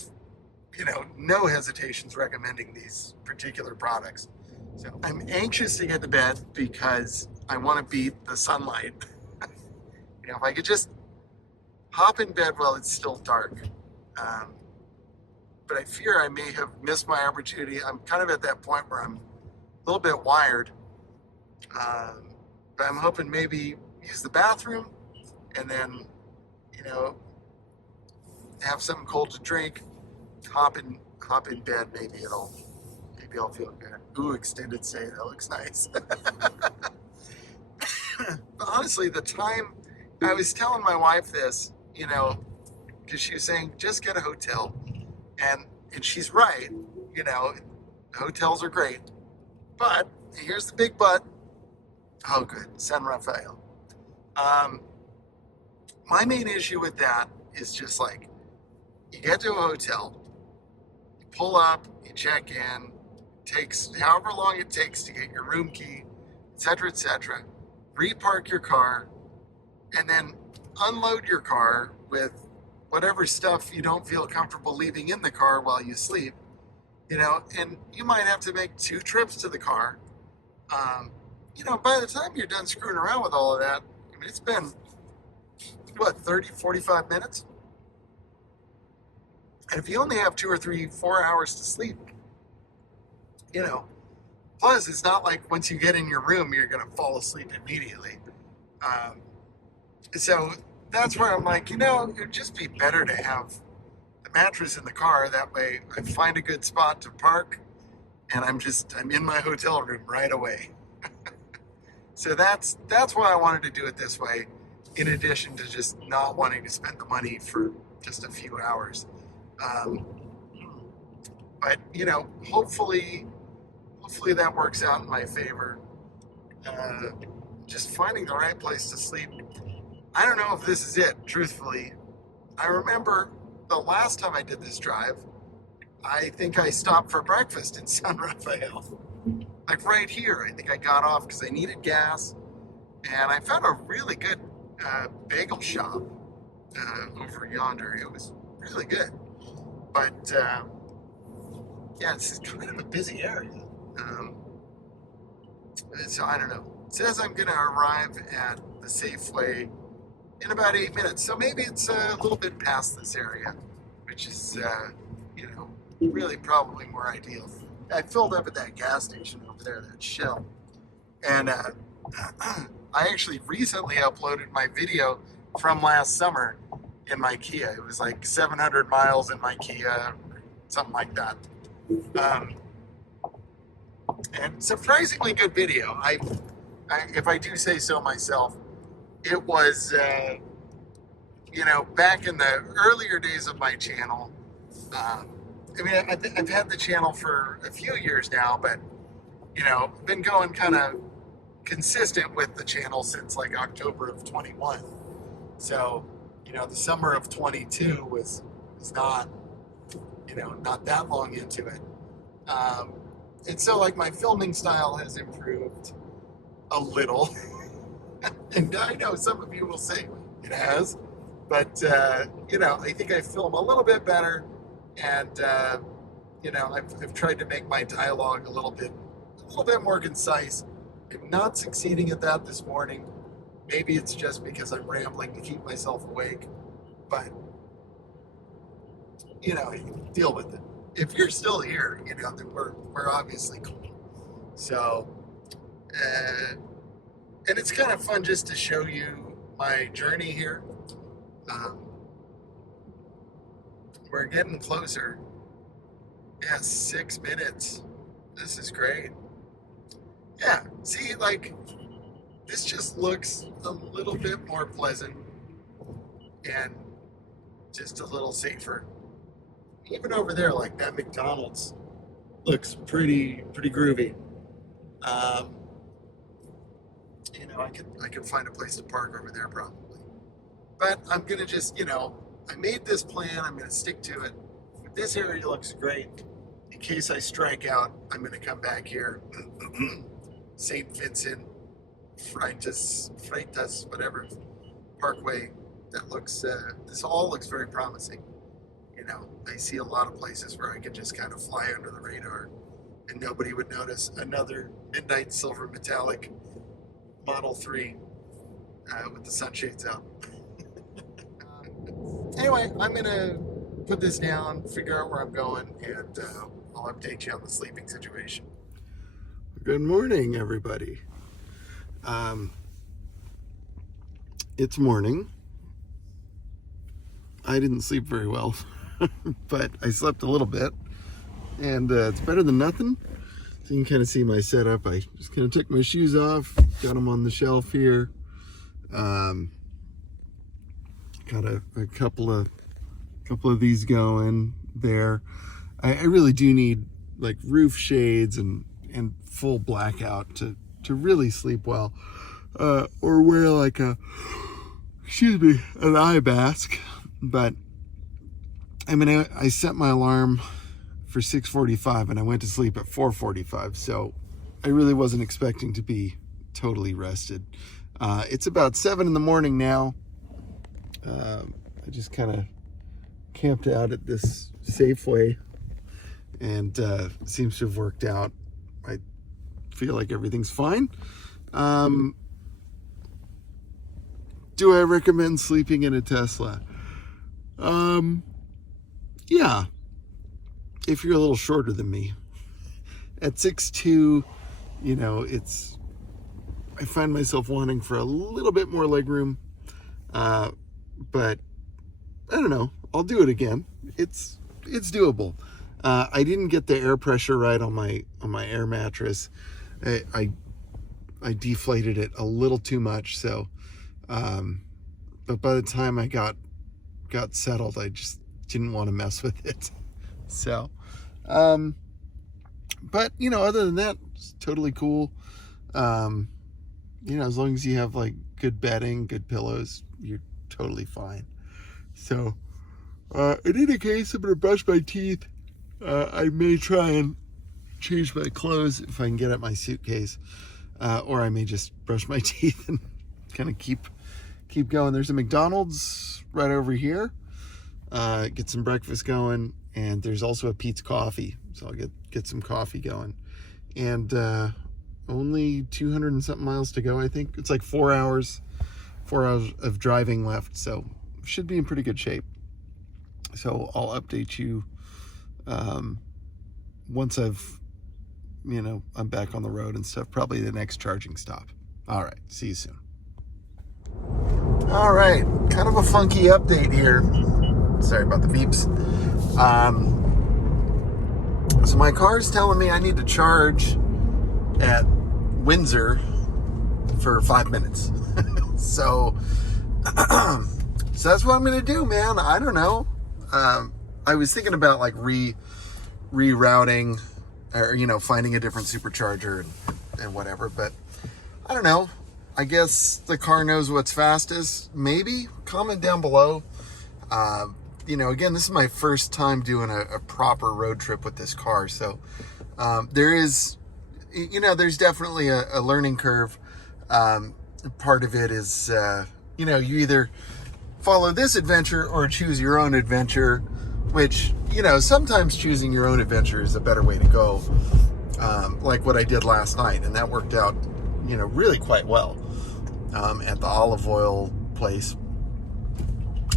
no hesitations recommending these particular products. So I'm anxious to get to bed because I want to beat the sunlight. If I could just hop in bed while it's still dark. But I fear I may have missed my opportunity. I'm kind of at that point where I'm a little bit wired. But I'm hoping maybe use the bathroom and then, have something cold to drink, hop in bed. Maybe I'll feel good. Ooh, extended stay. That looks nice. But honestly, the time I was telling my wife this, because she was saying just get a hotel, and she's right. Hotels are great, but here's the big but. Oh, good, San Rafael. My main issue with that is just like, you get to a hotel, you pull up, you check in, takes however long it takes to get your room key, etc., repark your car, and then unload your car with whatever stuff you don't feel comfortable leaving in the car while you sleep, and you might have to make 2 trips to the car. By the time you're done screwing around with all of that, it's been, 30, 45 minutes? And if you only have 2 or 3, 4 hours to sleep, plus it's not like once you get in your room, you're going to fall asleep immediately. So that's where I'm like, it would just be better to have the mattress in the car. That way I find a good spot to park and I'm in my hotel room right away. So that's why I wanted to do it this way, in addition to just not wanting to spend the money for just a few hours. But hopefully that works out in my favor. Just finding the right place to sleep. I don't know if this is it, truthfully. I remember the last time I did this drive, I think I stopped for breakfast in San Rafael. Like right here, I think I got off because I needed gas, and I found a really good bagel shop over yonder. It was really good, but it's kind of a busy area. So I don't know. It says I'm going to arrive at the Safeway in about 8 minutes, so maybe it's a little bit past this area, which is really probably more ideal. I filled up at that gas station over there, that Shell, and I actually recently uploaded my video from last summer in my Kia. It was like 700 miles in my Kia, something like that. And surprisingly good video. If I do say so myself, it was, back in the earlier days of my channel. I've had the channel for a few years now, but, been going kind of consistent with the channel since like October of 21. So, the summer of 22 was not, not that long into it. And so like my filming style has improved a little. And I know some of you will say it has, but, I think I film a little bit better. And, I've tried to make my dialogue a little bit more concise. I'm not succeeding at that this morning. Maybe it's just because I'm rambling to keep myself awake, but, deal with it. If you're still here, then we're obviously cool. So, and it's kind of fun just to show you my journey here. We're getting closer. Yeah, 6 minutes. This is great. Yeah, see, like, this just looks a little bit more pleasant and just a little safer. Even over there, like that McDonald's looks pretty groovy. Um, I could find a place to park over there probably. But I'm gonna just, I made this plan. I'm gonna stick to it. This area looks great. In case I strike out, I'm gonna come back here. St. Vincent, Freitas, whatever, Parkway. That looks, this all looks very promising. I see a lot of places where I could just kind of fly under the radar and nobody would notice. Another midnight silver metallic Model 3 with the sunshades out. Anyway, I'm going to put this down, figure out where I'm going, and I'll update you on the sleeping situation. Good morning, everybody. It's morning. I didn't sleep very well, but I slept a little bit, and it's better than nothing. So you can kind of see my setup. I just kind of took my shoes off, got them on the shelf here. Got a couple of these going there. I really do need like roof shades and full blackout to really sleep well, or wear like an eye mask. But I mean, I set my alarm for 6:45 and I went to sleep at 4:45, so I really wasn't expecting to be totally rested. It's about 7 in the morning now. I just kind of camped out at this Safeway, and seems to have worked out. I feel like everything's fine. Do I recommend sleeping in a Tesla? Yeah, if you're a little shorter than me. At 6'2", I find myself wanting for a little bit more legroom, but I don't know, I'll do it again. It's doable. I didn't get the air pressure right on my air mattress. I deflated it a little too much, so but by the time I got settled, I just didn't want to mess with it. So but other than that, it's totally cool. As long as you have like good bedding, good pillows, you're totally fine. So in any case, I'm gonna brush my teeth. I may try and change my clothes if I can get at my suitcase, or I may just brush my teeth and kind of keep going. There's a McDonald's right over here. Get some breakfast going, and there's also a Pete's Coffee, so I'll get some coffee going. And only 200 and something miles to go. I think it's like 4 hours of driving left, so should be in pretty good shape. So I'll update you once I'm back on the road and stuff, probably the next charging stop. All right, see you soon. All right, kind of a funky update here. Sorry about the beeps. So my car's telling me I need to charge at Windsor for 5 minutes. So that's what I'm gonna do, man. I don't know. I was thinking about like rerouting, or finding a different supercharger and whatever, but I don't know. I guess the car knows what's fastest. Maybe comment down below. Again, this is my first time doing a proper road trip with this car, so there's definitely a learning curve. Part of it is you either follow this adventure or choose your own adventure, which sometimes choosing your own adventure is a better way to go, like what I did last night, and that worked out really quite well at the olive oil place.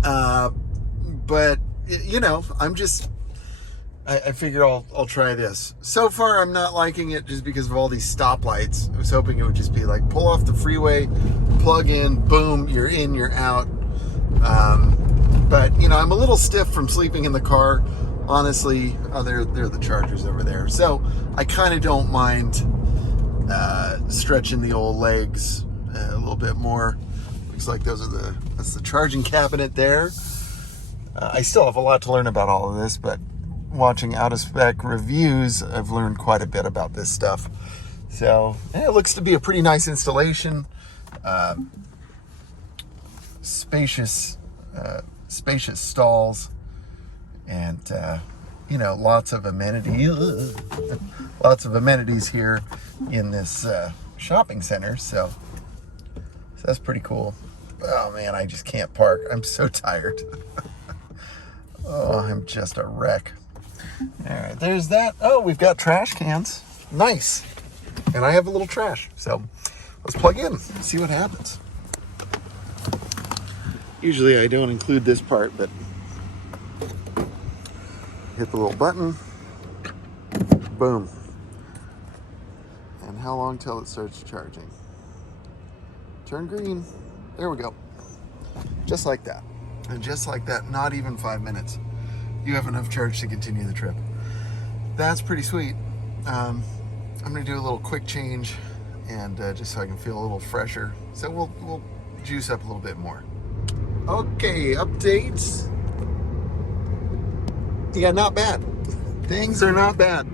But I figure I'll try this. So far, I'm not liking it just because of all these stoplights. I was hoping it would just be like pull off the freeway, plug in, boom, you're in, you're out. But I'm a little stiff from sleeping in the car. Honestly, they're the chargers over there, so I kind of don't mind stretching the old legs a little bit more. Looks like that's the charging cabinet there. I still have a lot to learn about all of this, but watching out of spec reviews, I've learned quite a bit about this stuff. So yeah, it looks to be a pretty nice installation. Spacious stalls, and you know, lots of amenities. Lots of amenities here in this shopping center. So that's pretty cool. Oh man, I just can't park. I'm so tired. Oh, I'm just a wreck. All right, there's that. Oh, we've got trash cans. Nice. And I have a little trash. So let's plug in, see what happens. Usually I don't include this part, but hit the little button. Boom. And how long till it starts charging? Turn green. There we go. Just like that. And just like that, not even 5 minutes, you have enough charge to continue the trip. That's pretty sweet. I'm gonna do a little quick change, and just so I can feel a little fresher. So we'll juice up a little bit more. Okay, updates. Yeah, not bad. Things are not bad.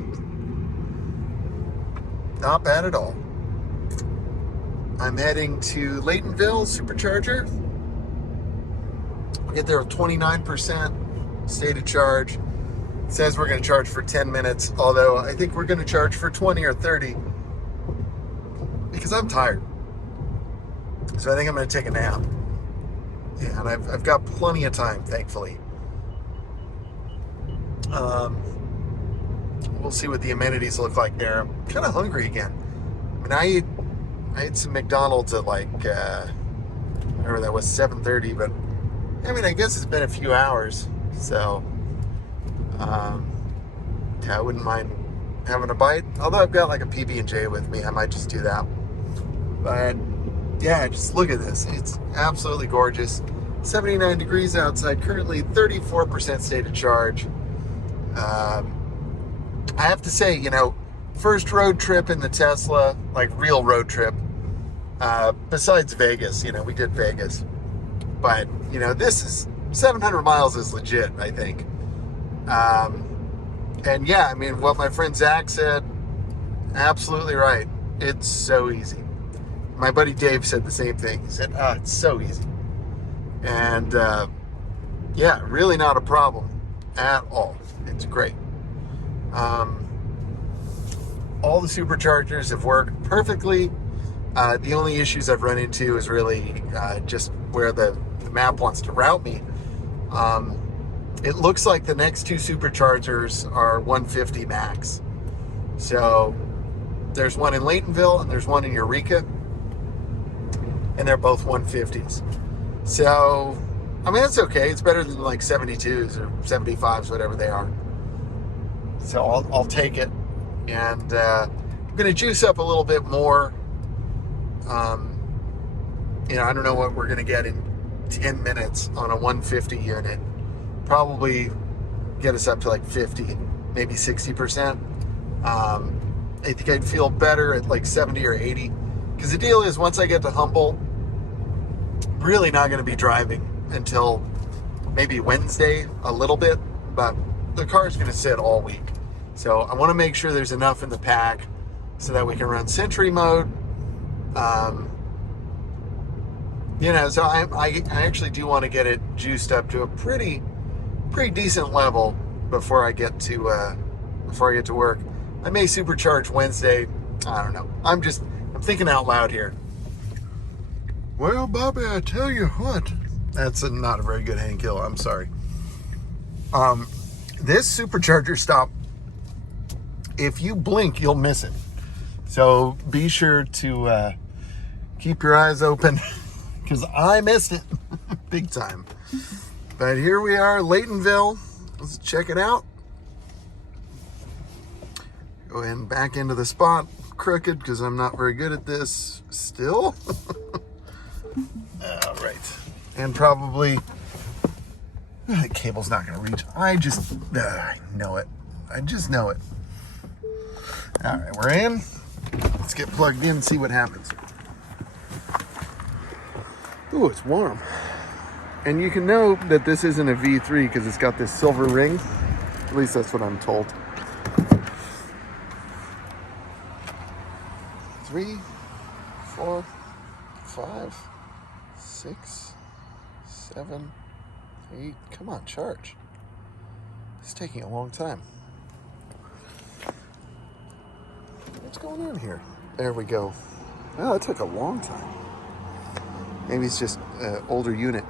Not bad at all. I'm heading to Laytonville Supercharger. Get there with 29% state of charge. It says we're going to charge for 10 minutes, although I think we're going to charge for 20 or 30 because I'm tired. So I think I'm going to take a nap. Yeah, and I've got plenty of time, thankfully. We'll see what the amenities look like there. I'm kind of hungry again. I mean, I ate some McDonald's at like, whatever that was, 7:30, but I mean, I guess it's been a few hours, so yeah, I wouldn't mind having a bite. Although I've got like a PB&J with me, I might just do that. But yeah, just look at this. It's absolutely gorgeous. 79 degrees outside, currently 34% state of charge. I have to say, you know, first road trip in the Tesla, like real road trip, besides Vegas, you know, we did Vegas. But, you know, this is 700 miles is legit, I think. And yeah, I mean, what my friend Zach said, absolutely right. It's so easy. My buddy Dave said the same thing. He said, oh, it's so easy. And yeah, really not a problem at all. It's great. All the superchargers have worked perfectly. The only issues I've run into is really just where the map wants to route me. It looks like the next two superchargers are 150 max. So there's one in Laytonville and there's one in Eureka, and they're both 150s. So, I mean, that's okay. It's better than like 72s or 75s, whatever they are. So I'll take it. And I'm going to juice up a little bit more. You know, I don't know what we're going to get in 10 minutes on a 150 unit. Probably get us up to like 50, maybe 60%. I think I'd feel better at like 70 or 80. Because the deal is, once I get to Humboldt, really not going to be driving until maybe Wednesday a little bit, but the car's going to sit all week. So I want to make sure there's enough in the pack so that we can run Sentry mode. You know, so I actually do want to get it juiced up to a pretty decent level before I get to work. I may supercharge Wednesday. I don't know. I'm thinking out loud here. Well, Bobby, I tell you what, that's not a very good hand kill. I'm sorry. This supercharger stop, if you blink, you'll miss it. So be sure to keep your eyes open, because I missed it big time. But here we are, Laytonville. Let's check it out. Go ahead and back into the spot. Crooked, because I'm not very good at this still. All right. And probably, the cable's not going to reach. I know it. I just know it. All right, we're in. Let's get plugged in and see what happens. Ooh, it's warm. And you can know that this isn't a V3 because it's got this silver ring. At least that's what I'm told. 3, 4, 5, 6, 7, 8. Come on, charge. It's taking a long time. What's going on here? There we go. Oh, it took a long time. Maybe it's just an older unit.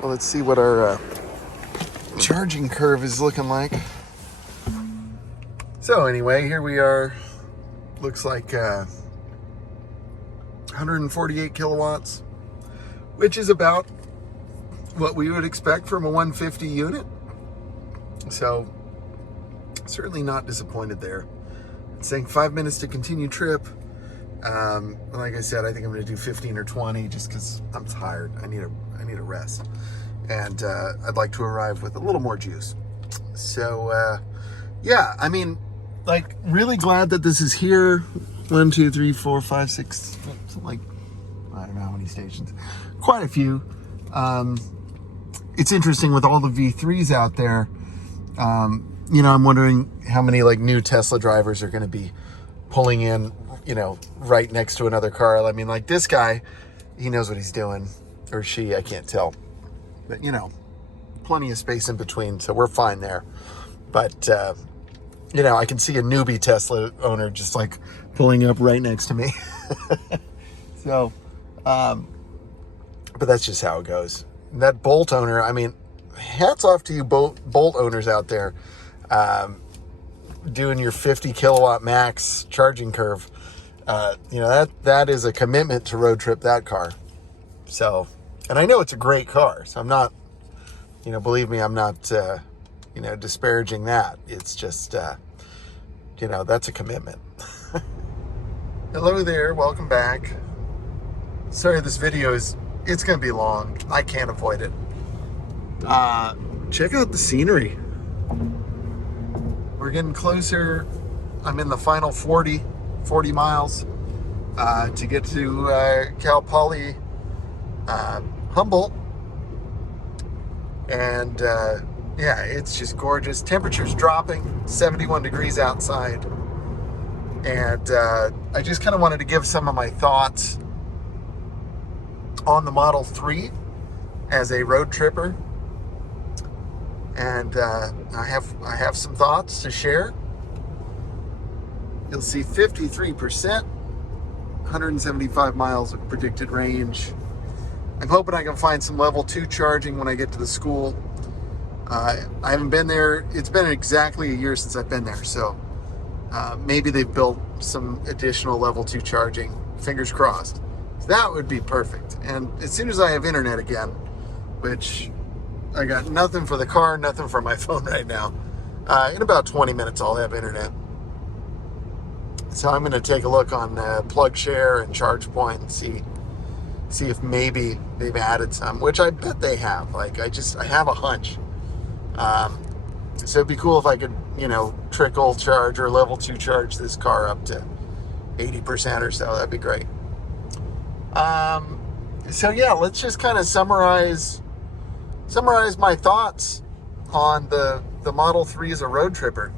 Well, let's see what our charging curve is looking like. So anyway, here we are. Looks like 148 kilowatts, which is about what we would expect from a 150 unit. So certainly not disappointed there. It's saying 5 minutes to continue trip. Like I said, I think I'm going to do 15 or 20 just because I'm tired. I need a rest, and I'd like to arrive with a little more juice. So yeah, I mean, like, really glad that this is here. 1, 2, 3, 4, 5, 6, something like, I don't know how many stations. Quite a few. It's interesting with all the V3s out there. You know, I'm wondering how many like new Tesla drivers are going to be pulling in, you know, right next to another car. I mean, like this guy, he knows what he's doing, or she, I can't tell. But, you know, plenty of space in between, so we're fine there. But, you know, I can see a newbie Tesla owner just like pulling up right next to me. So, but that's just how it goes. That Bolt owner, I mean, hats off to you Bolt owners out there, doing your 50 kilowatt max charging curve. You know, that is a commitment to road trip that car. So, and I know it's a great car, so I'm not, you know, believe me, I'm not, you know, disparaging that. It's just, you know, that's a commitment. Hello there, welcome back. Sorry, this video it's going to be long. I can't avoid it. Check out the scenery. We're getting closer. I'm in the final 40 miles to get to Cal Poly Humboldt. And yeah, it's just gorgeous. Temperature's dropping, 71 degrees outside. And I just kind of wanted to give some of my thoughts on the Model 3 as a road tripper. And I have some thoughts to share. You'll see 53%, 175 miles of predicted range. I'm hoping I can find some level 2 charging when I get to the school. I haven't been there. It's been exactly a year since I've been there. So maybe they've built some additional level 2 charging. Fingers crossed. So that would be perfect. And as soon as I have internet again, which I got nothing for the car, nothing for my phone right now. In about 20 minutes, I'll have internet. So I'm going to take a look on PlugShare and ChargePoint and see if maybe they've added some, which I bet they have. Like, I have a hunch. So it'd be cool if I could, you know, trickle charge or level 2 charge this car up to 80% or so. That'd be great. So yeah, let's just kind of summarize my thoughts on the Model 3 as a road tripper.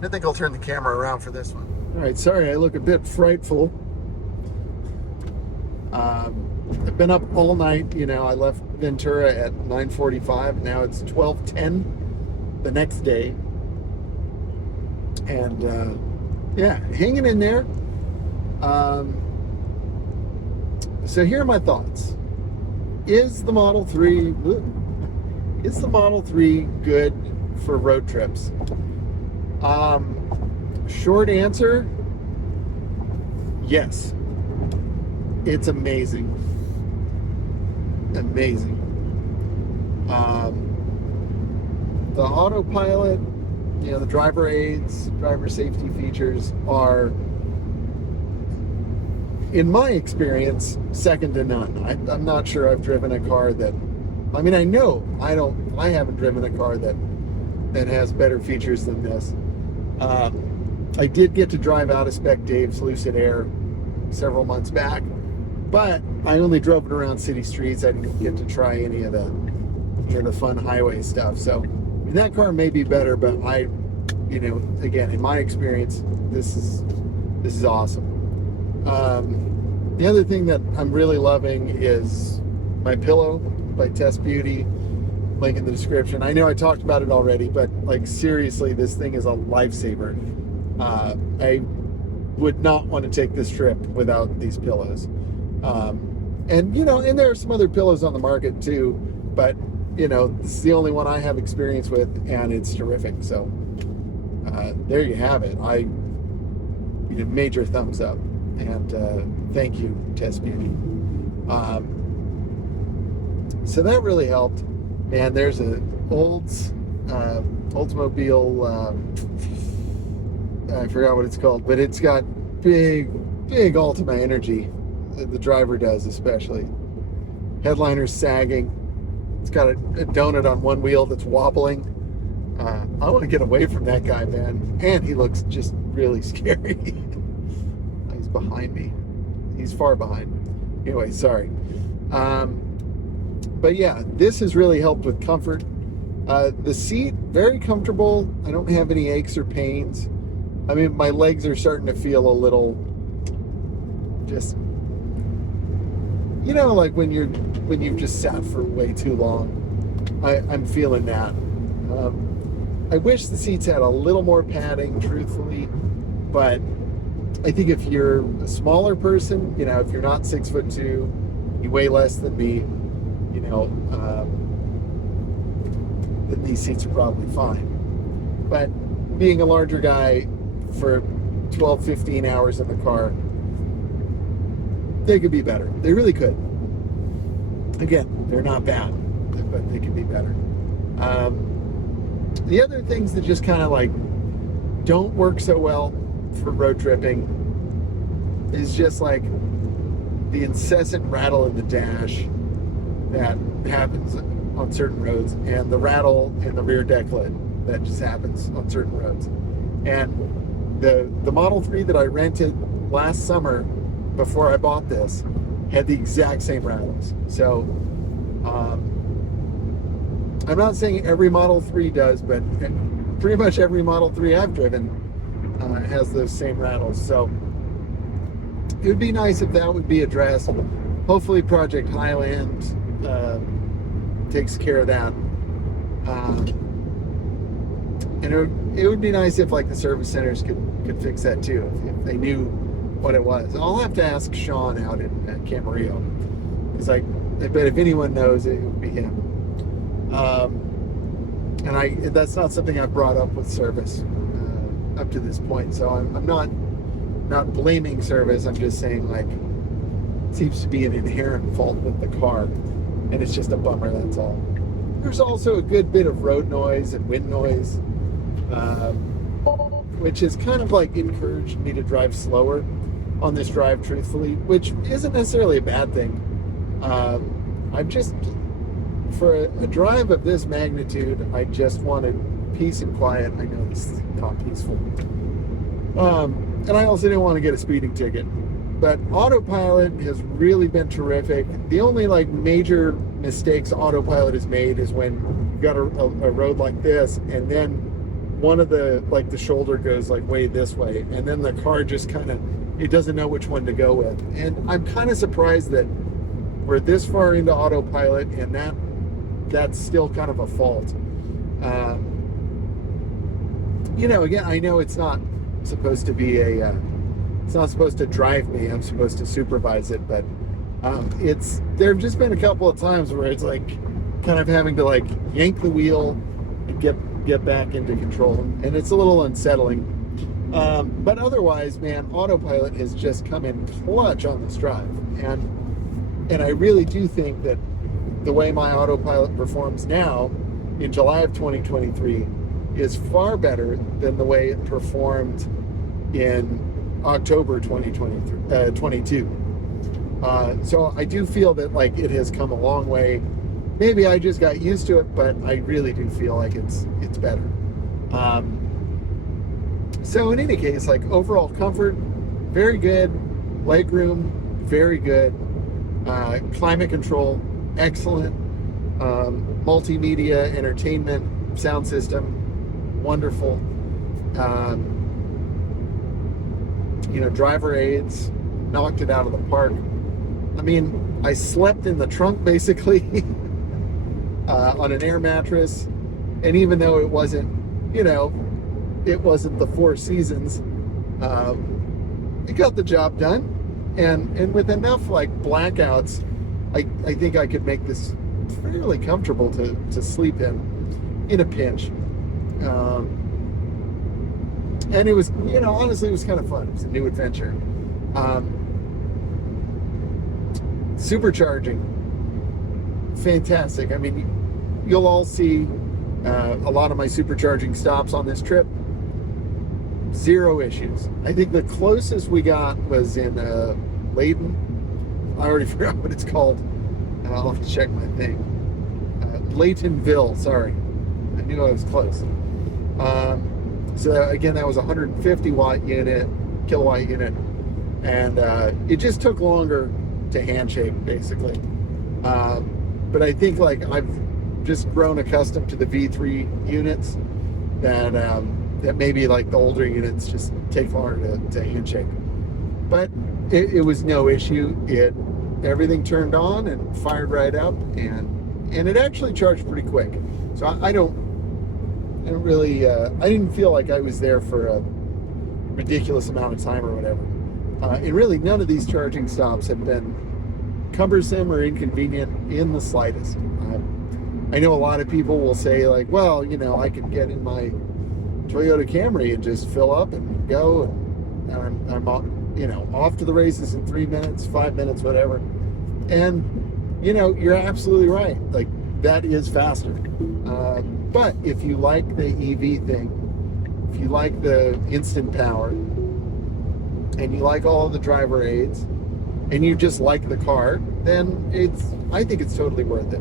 I think I'll turn the camera around for this one. All right, sorry, I look a bit frightful. I've been up all night. You know, I left Ventura at 9:45. Now it's 12:10 the next day. And yeah, hanging in there. So here are my thoughts. Is the Model 3 good for road trips? Short answer, yes. It's amazing. The autopilot, you know, the driver aids, driver safety features are, in my experience, second to none. I'm not sure I've driven a car that, I mean, I haven't driven a car that has better features than this. I did get to drive out of spec Dave's Lucid Air several months back, but I only drove it around city streets. I didn't get to try any of the fun highway stuff. So I mean, that car may be better, but again, in my experience, this is awesome. The other thing that I'm really loving is my pillow by Test Beauty. Link in the description. I know I talked about it already, but like seriously, this thing is a lifesaver. I would not want to take this trip without these pillows. And there are some other pillows on the market too, but this is the only one I have experience with, and it's terrific. So there you have it. Major thumbs up, and thank you, Test Beauty. So that really helped. And there's a Oldsmobile, I forgot what it's called, but it's got big Ultima energy. The driver does, especially. Headliner's sagging. It's got a donut on one wheel that's wobbling. I want to get away from that guy, man. And he looks just really scary. He's behind me. He's far behind. Anyway, sorry. But yeah, this has really helped with comfort. The seat, very comfortable. I don't have any aches or pains. I mean, my legs are starting to feel a little just, like when you've just sat for way too long. I'm feeling that. I wish the seats had a little more padding, truthfully, but I think if you're a smaller person, if you're not 6'2", you weigh less than me, then these seats are probably fine. But being a larger guy for 12, 15 hours in the car, they could be better. They really could. Again, they're not bad, but they could be better. The other things that just kind of like don't work so well for road tripping is just like the incessant rattle in the dash that happens on certain roads, and the rattle in the rear deck lid that just happens on certain roads. And the Model 3 that I rented last summer before I bought this had the exact same rattles. So I'm not saying every Model 3 does, but pretty much every Model 3 I've driven has those same rattles. So it would be nice if that would be addressed. Hopefully Project Highland takes care of that. And it would be nice if like the service centers could fix that too, if they knew what it was. I'll have to ask Sean out in Camarillo, because I bet if anyone knows, it would be him. And that's not something I've brought up with service up to this point, so I'm not blaming service. I'm just saying, like, it seems to be an inherent fault with the car, and it's just a bummer, that's all. There's also a good bit of road noise and wind noise, which has kind of like encouraged me to drive slower on this drive, truthfully, which isn't necessarily a bad thing. I've just, for a drive of this magnitude, I just wanted peace and quiet. I know this is not peaceful. And I also didn't want to get a speeding ticket. But autopilot has really been terrific. The only like major mistakes autopilot has made is when you've got a road like this, and then one of the shoulder goes like way this way, and then the car just kind of, it doesn't know which one to go with. And I'm kind of surprised that we're this far into autopilot, and that's still kind of a fault. Again, I know it's not supposed to be it's not supposed to drive me. I'm supposed to supervise it, but there have just been a couple of times where it's like kind of having to like yank the wheel and get back into control, and it's a little unsettling. But otherwise, man, autopilot has just come in clutch on this drive, and I really do think that the way my autopilot performs now in July of 2023 is far better than the way it performed in October 2022. So I do feel that like it has come a long way. Maybe I just got used to it, but I really do feel like it's better. So in any case, like overall comfort, very good. Legroom, very good. Climate control, excellent. Multimedia entertainment sound system, wonderful. Driver aids, knocked it out of the park. I mean, I slept in the trunk basically on an air mattress, and even though it wasn't, it wasn't the Four Seasons, it got the job done, and with enough like blackouts, I think I could make this fairly comfortable to sleep in a pinch. And it was, honestly, it was kind of fun. It was a new adventure. Supercharging, fantastic. I mean, you'll all see a lot of my supercharging stops on this trip. Zero issues. I think the closest we got was in Layton. I already forgot what it's called. I'll have to check my thing. Laytonville, sorry. I knew I was close. So again, that was a 150 kilowatt unit, and it just took longer to handshake, basically. But I think like I've just grown accustomed to the V3 units that maybe like the older units just take longer to handshake. But it was no issue. Everything turned on and fired right up, and it actually charged pretty quick. So I didn't feel like I was there for a ridiculous amount of time or whatever. And really, none of these charging stops have been cumbersome or inconvenient in the slightest. I know a lot of people will say like, well, I can get in my Toyota Camry and just fill up and go, and I'm off to the races in 3 minutes, 5 minutes, whatever. And you're absolutely right. Like, that is faster. But if you like the EV thing, if you like the instant power, and you like all of the driver aids, and you just like the car, then I think it's totally worth it.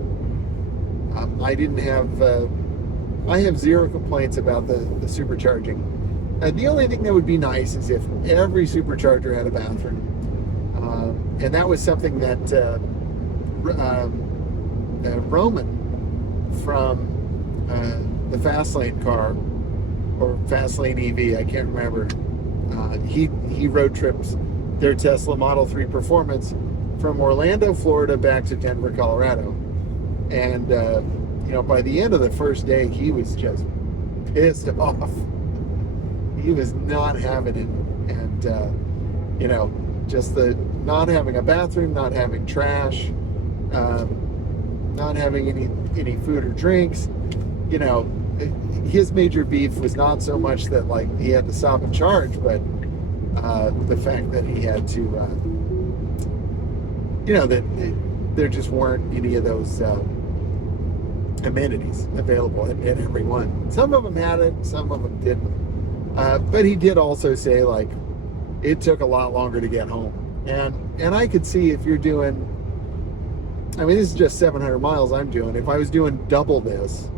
I have zero complaints about the supercharging. The only thing that would be nice is if every supercharger had a bathroom. And that was something that Roman from the Fastlane car, or Fastlane EV, I can't remember. He road trips their Tesla Model 3 Performance from Orlando, Florida back to Denver, Colorado. And, by the end of the first day, he was just pissed off. He was not having it. And, just the not having a bathroom, not having trash, not having any food or drinks. His major beef was not so much that like he had to stop and charge, but the fact that he had to, that there just weren't any of those amenities available at every one. Some of them had it, some of them didn't. But he did also say like it took a lot longer to get home, and I could see if you're doing, I mean, this is just 700 miles I'm doing. If I was doing double this,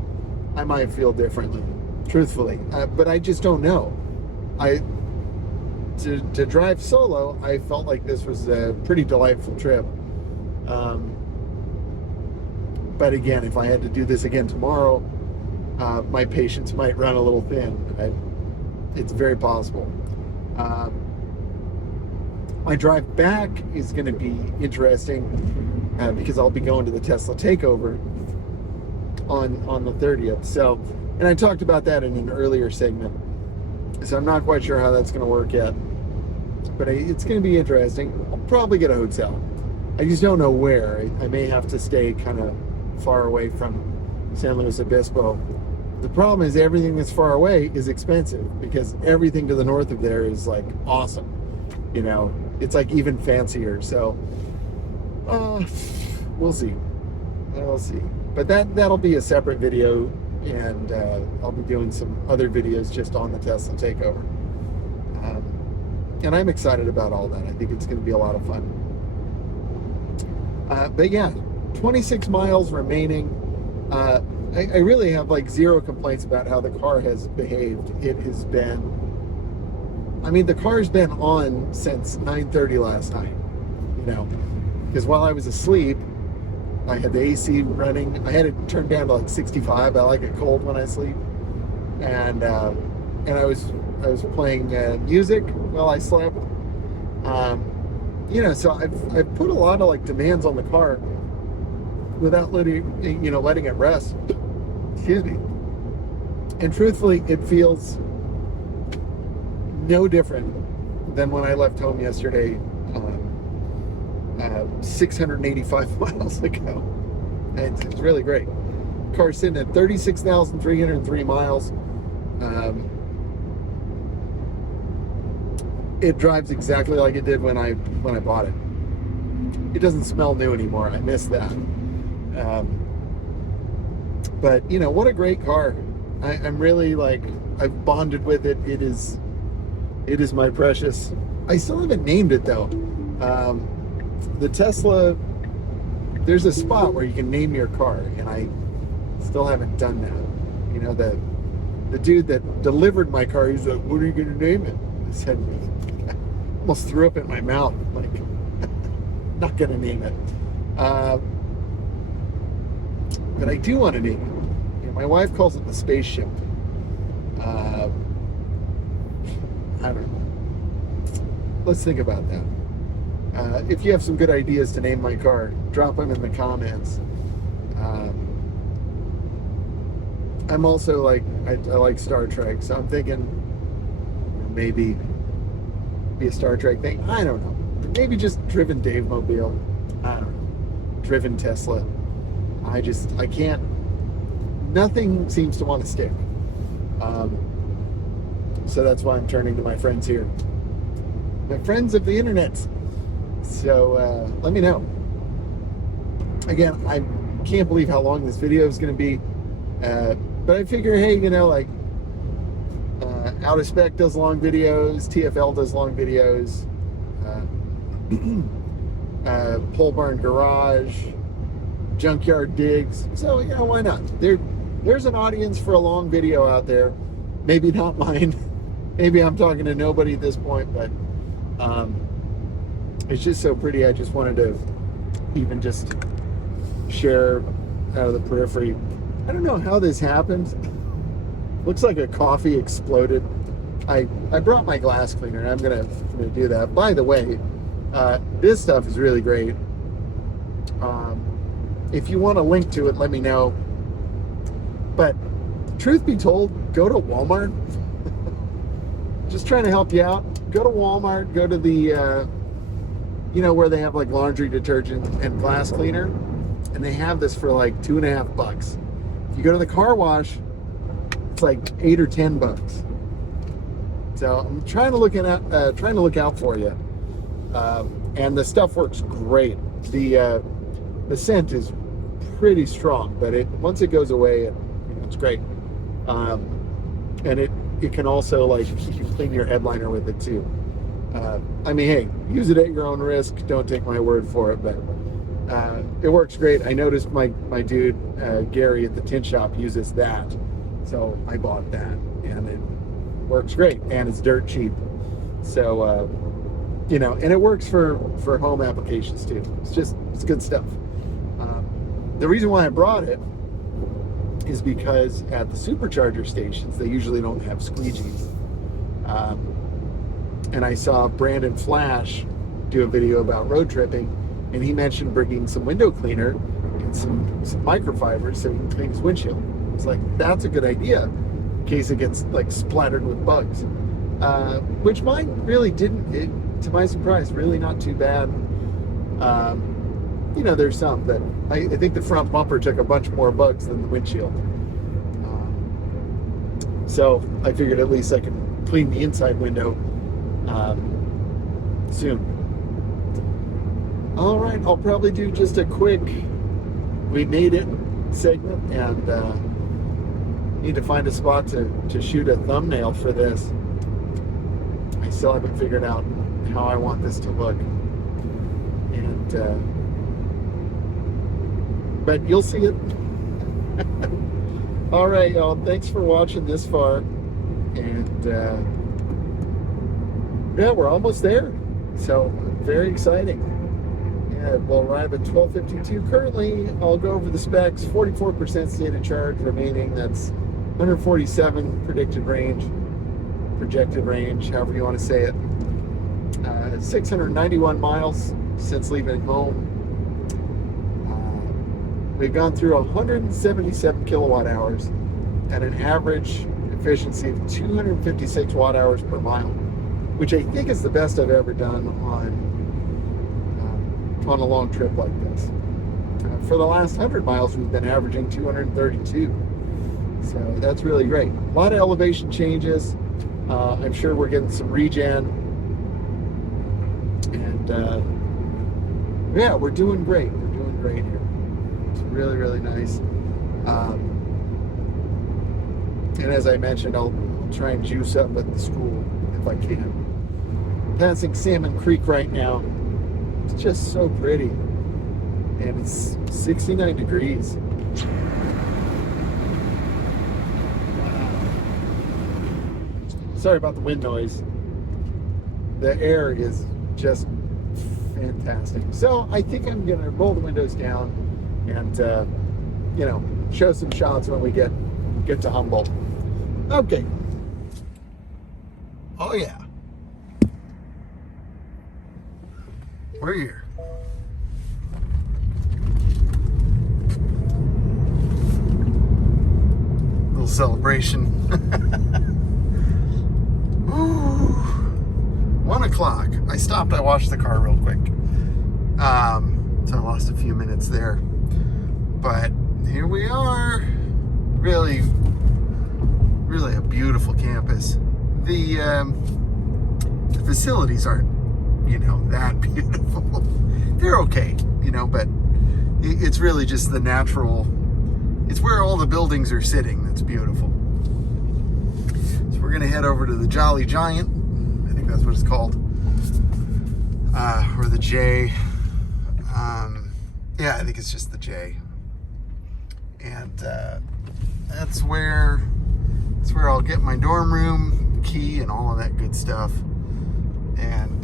I might feel differently, truthfully. But I just don't know. To drive solo, I felt like this was a pretty delightful trip. But again, if I had to do this again tomorrow, my patience might run a little thin. It's very possible. My drive back is going to be interesting because I'll be going to the Tesla takeover on the 30th. So, and I talked about that in an earlier segment. So I'm not quite sure how that's going to work yet, but it's going to be interesting. I'll probably get a hotel. I just don't know where. I may have to stay kind of far away from San Luis Obispo. The problem is everything that's far away is expensive because everything to the north of there is like awesome. It's like even fancier. So we'll see. But that'll be a separate video, and I'll be doing some other videos just on the Tesla takeover. And I'm excited about all that. I think it's going to be a lot of fun. But yeah, 26 miles remaining. I really have like zero complaints about how the car has behaved. It has been, the car's been on since 9:30 last night, because while I was asleep, I had the AC running. I had it turned down to like 65. I like it cold when I sleep. And and I was playing music while I slept. So I've put a lot of like demands on the car without letting it rest. Excuse me. And truthfully, it feels no different than when I left home yesterday, 685 miles ago. And it's really great. Car's sitting at 36,303 miles. It drives exactly like it did when I bought it. It doesn't smell new anymore. I miss that. But what a great car. I'm really I've bonded with it. It is my precious. I still haven't named it though. The Tesla, there's a spot where you can name your car, and I still haven't done that. The dude that delivered my car, he's like, "What are you going to name it?" I said, I almost threw up in my mouth. Not going to name it. But I do want to name it. My wife calls it the spaceship. I don't know. Let's think about that. If you have some good ideas to name my car, drop them in the comments. I'm also I like Star Trek, so I'm thinking maybe be a Star Trek thing. I don't know. Maybe just Driven Dave Mobile. I don't know. Driven Tesla. I can't. Nothing seems to want to stick. So that's why I'm turning to my friends here. My friends of the internet. So let me know. Again, I can't believe how long this video is going to be. But I figure, hey, Out of Spec does long videos, TFL does long videos, Pole Barn Garage, Junkyard Digs. So, why not? There's an audience for a long video out there. Maybe not mine. Maybe I'm talking to nobody at this point, but it's just so pretty. I just wanted to even just share out of the periphery. I don't know how this happened. Looks like a coffee exploded. I brought my glass cleaner, and I'm gonna do that. By the way, this stuff is really great. If you want a link to it, let me know. But truth be told, go to Walmart. Just trying to help you out. Go to Walmart. Go to the where they have laundry detergent and glass cleaner, and they have this for $2.50. If you go to the car wash, it's $8 or $10. So I'm trying to look out for you. And the stuff works great. The scent is pretty strong, but once it goes away, it's great. And it can also you can clean your headliner with it too. Hey, use it at your own risk. Don't take my word for it, but it works great. I noticed my dude Gary at the tint shop uses that, so I bought that, and it works great, and it's dirt cheap. So and it works for home applications too. It's good stuff. The reason why I brought it is because at the Supercharger stations they usually don't have squeegees. And I saw Brandon Flash do a video about road tripping, and he mentioned bringing some window cleaner and some microfibers so he can clean his windshield. It's that's a good idea in case it gets splattered with bugs. Which mine really didn't, to my surprise, really not too bad. There's some, but I think the front bumper took a bunch more bugs than the windshield. So I figured at least I can clean the inside window soon. All right, I'll probably do just a quick "we made it" segment, and need to find a spot to shoot a thumbnail for this. I still haven't figured out how I want this to look, and but you'll see it. All right, y'all, thanks for watching this far, and yeah, we're almost there, so very exciting. Yeah, we'll arrive at 12:52 currently. I'll go over the specs. 44% state of charge remaining. That's 147 predicted range. projected range, however you want to say it. 691 miles since leaving home. We've gone through 177 kilowatt hours at an average efficiency of 256 watt hours per mile, which I think is the best I've ever done on a long trip like this. For the last 100 miles, we've been averaging 232. So that's really great. A lot of elevation changes. I'm sure we're getting some regen. And yeah, we're doing great. We're doing great here. It's really, really nice. And as I mentioned, I'll try and juice up at the school if I can. Passing Salmon Creek right now. It's just so pretty. And it's 69 degrees. Sorry about the wind noise. The air is just fantastic. So I think I'm going to roll the windows down and, you know, show some shots when we get to Humboldt. Okay. Oh yeah. We're here. Little celebration. 1 o'clock. I stopped. I washed the car real quick. So I lost a few minutes there. But here we are. Really, really a beautiful campus. The facilities aren't, you know, that beautiful. They're okay, you know, but it's really just the natural. It's where all the buildings are sitting that's beautiful. So we're gonna head over to the Jolly Giant. I think that's what it's called, or the J. Yeah, I think it's just the J. And that's where I'll get my dorm room key and all of that good stuff. And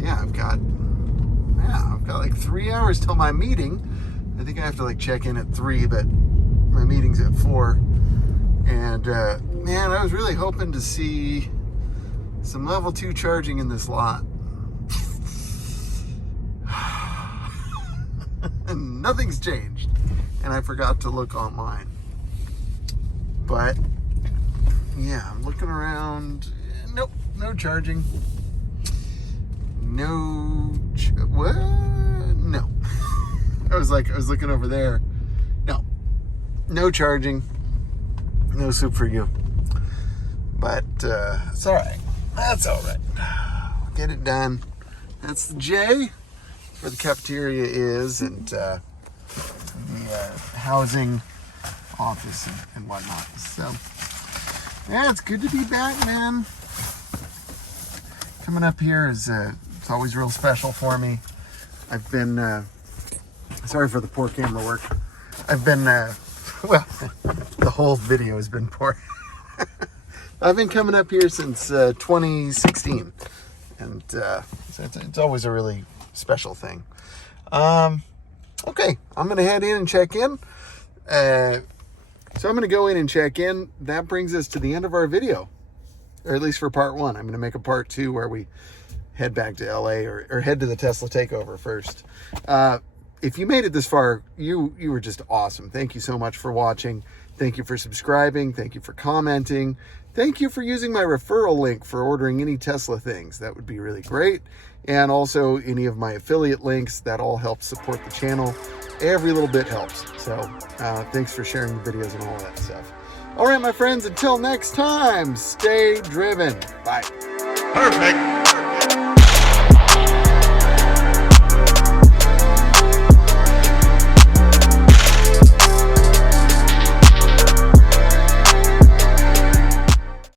yeah, I've got like 3 hours till my meeting. I think I have to like check in at 3, but my meeting's at 4. And man, I was really hoping to see some level 2 charging in this lot. And nothing's changed. And I forgot to look online. But yeah, I'm looking around. Nope, no charging. What? No. I was looking over there. No charging. No soup for you. But it's all right. That's all right. Get it done. That's the J, where the cafeteria is, and the housing, office, and whatnot. So yeah, it's good to be back, man. Coming up here is it's always real special for me. I've been sorry for the poor camera work. I've been well, the whole video has been poor. I've been coming up here since 2016, and so it's always a really special thing. Okay, I'm gonna head in and check in. So I'm gonna go in and check in. That brings us to the end of our video, or at least for part 1. I'm gonna make a part 2 where we head back to LA or head to the Tesla takeover first. If you made it this far, you were just awesome. Thank you so much for watching. Thank you for subscribing. Thank you for commenting. Thank you for using my referral link for ordering any Tesla things. That would be really great. And also any of my affiliate links. That all helps support the channel. Every little bit helps. So thanks for sharing the videos and all that stuff. All right, my friends, until next time, stay driven. Bye. Perfect.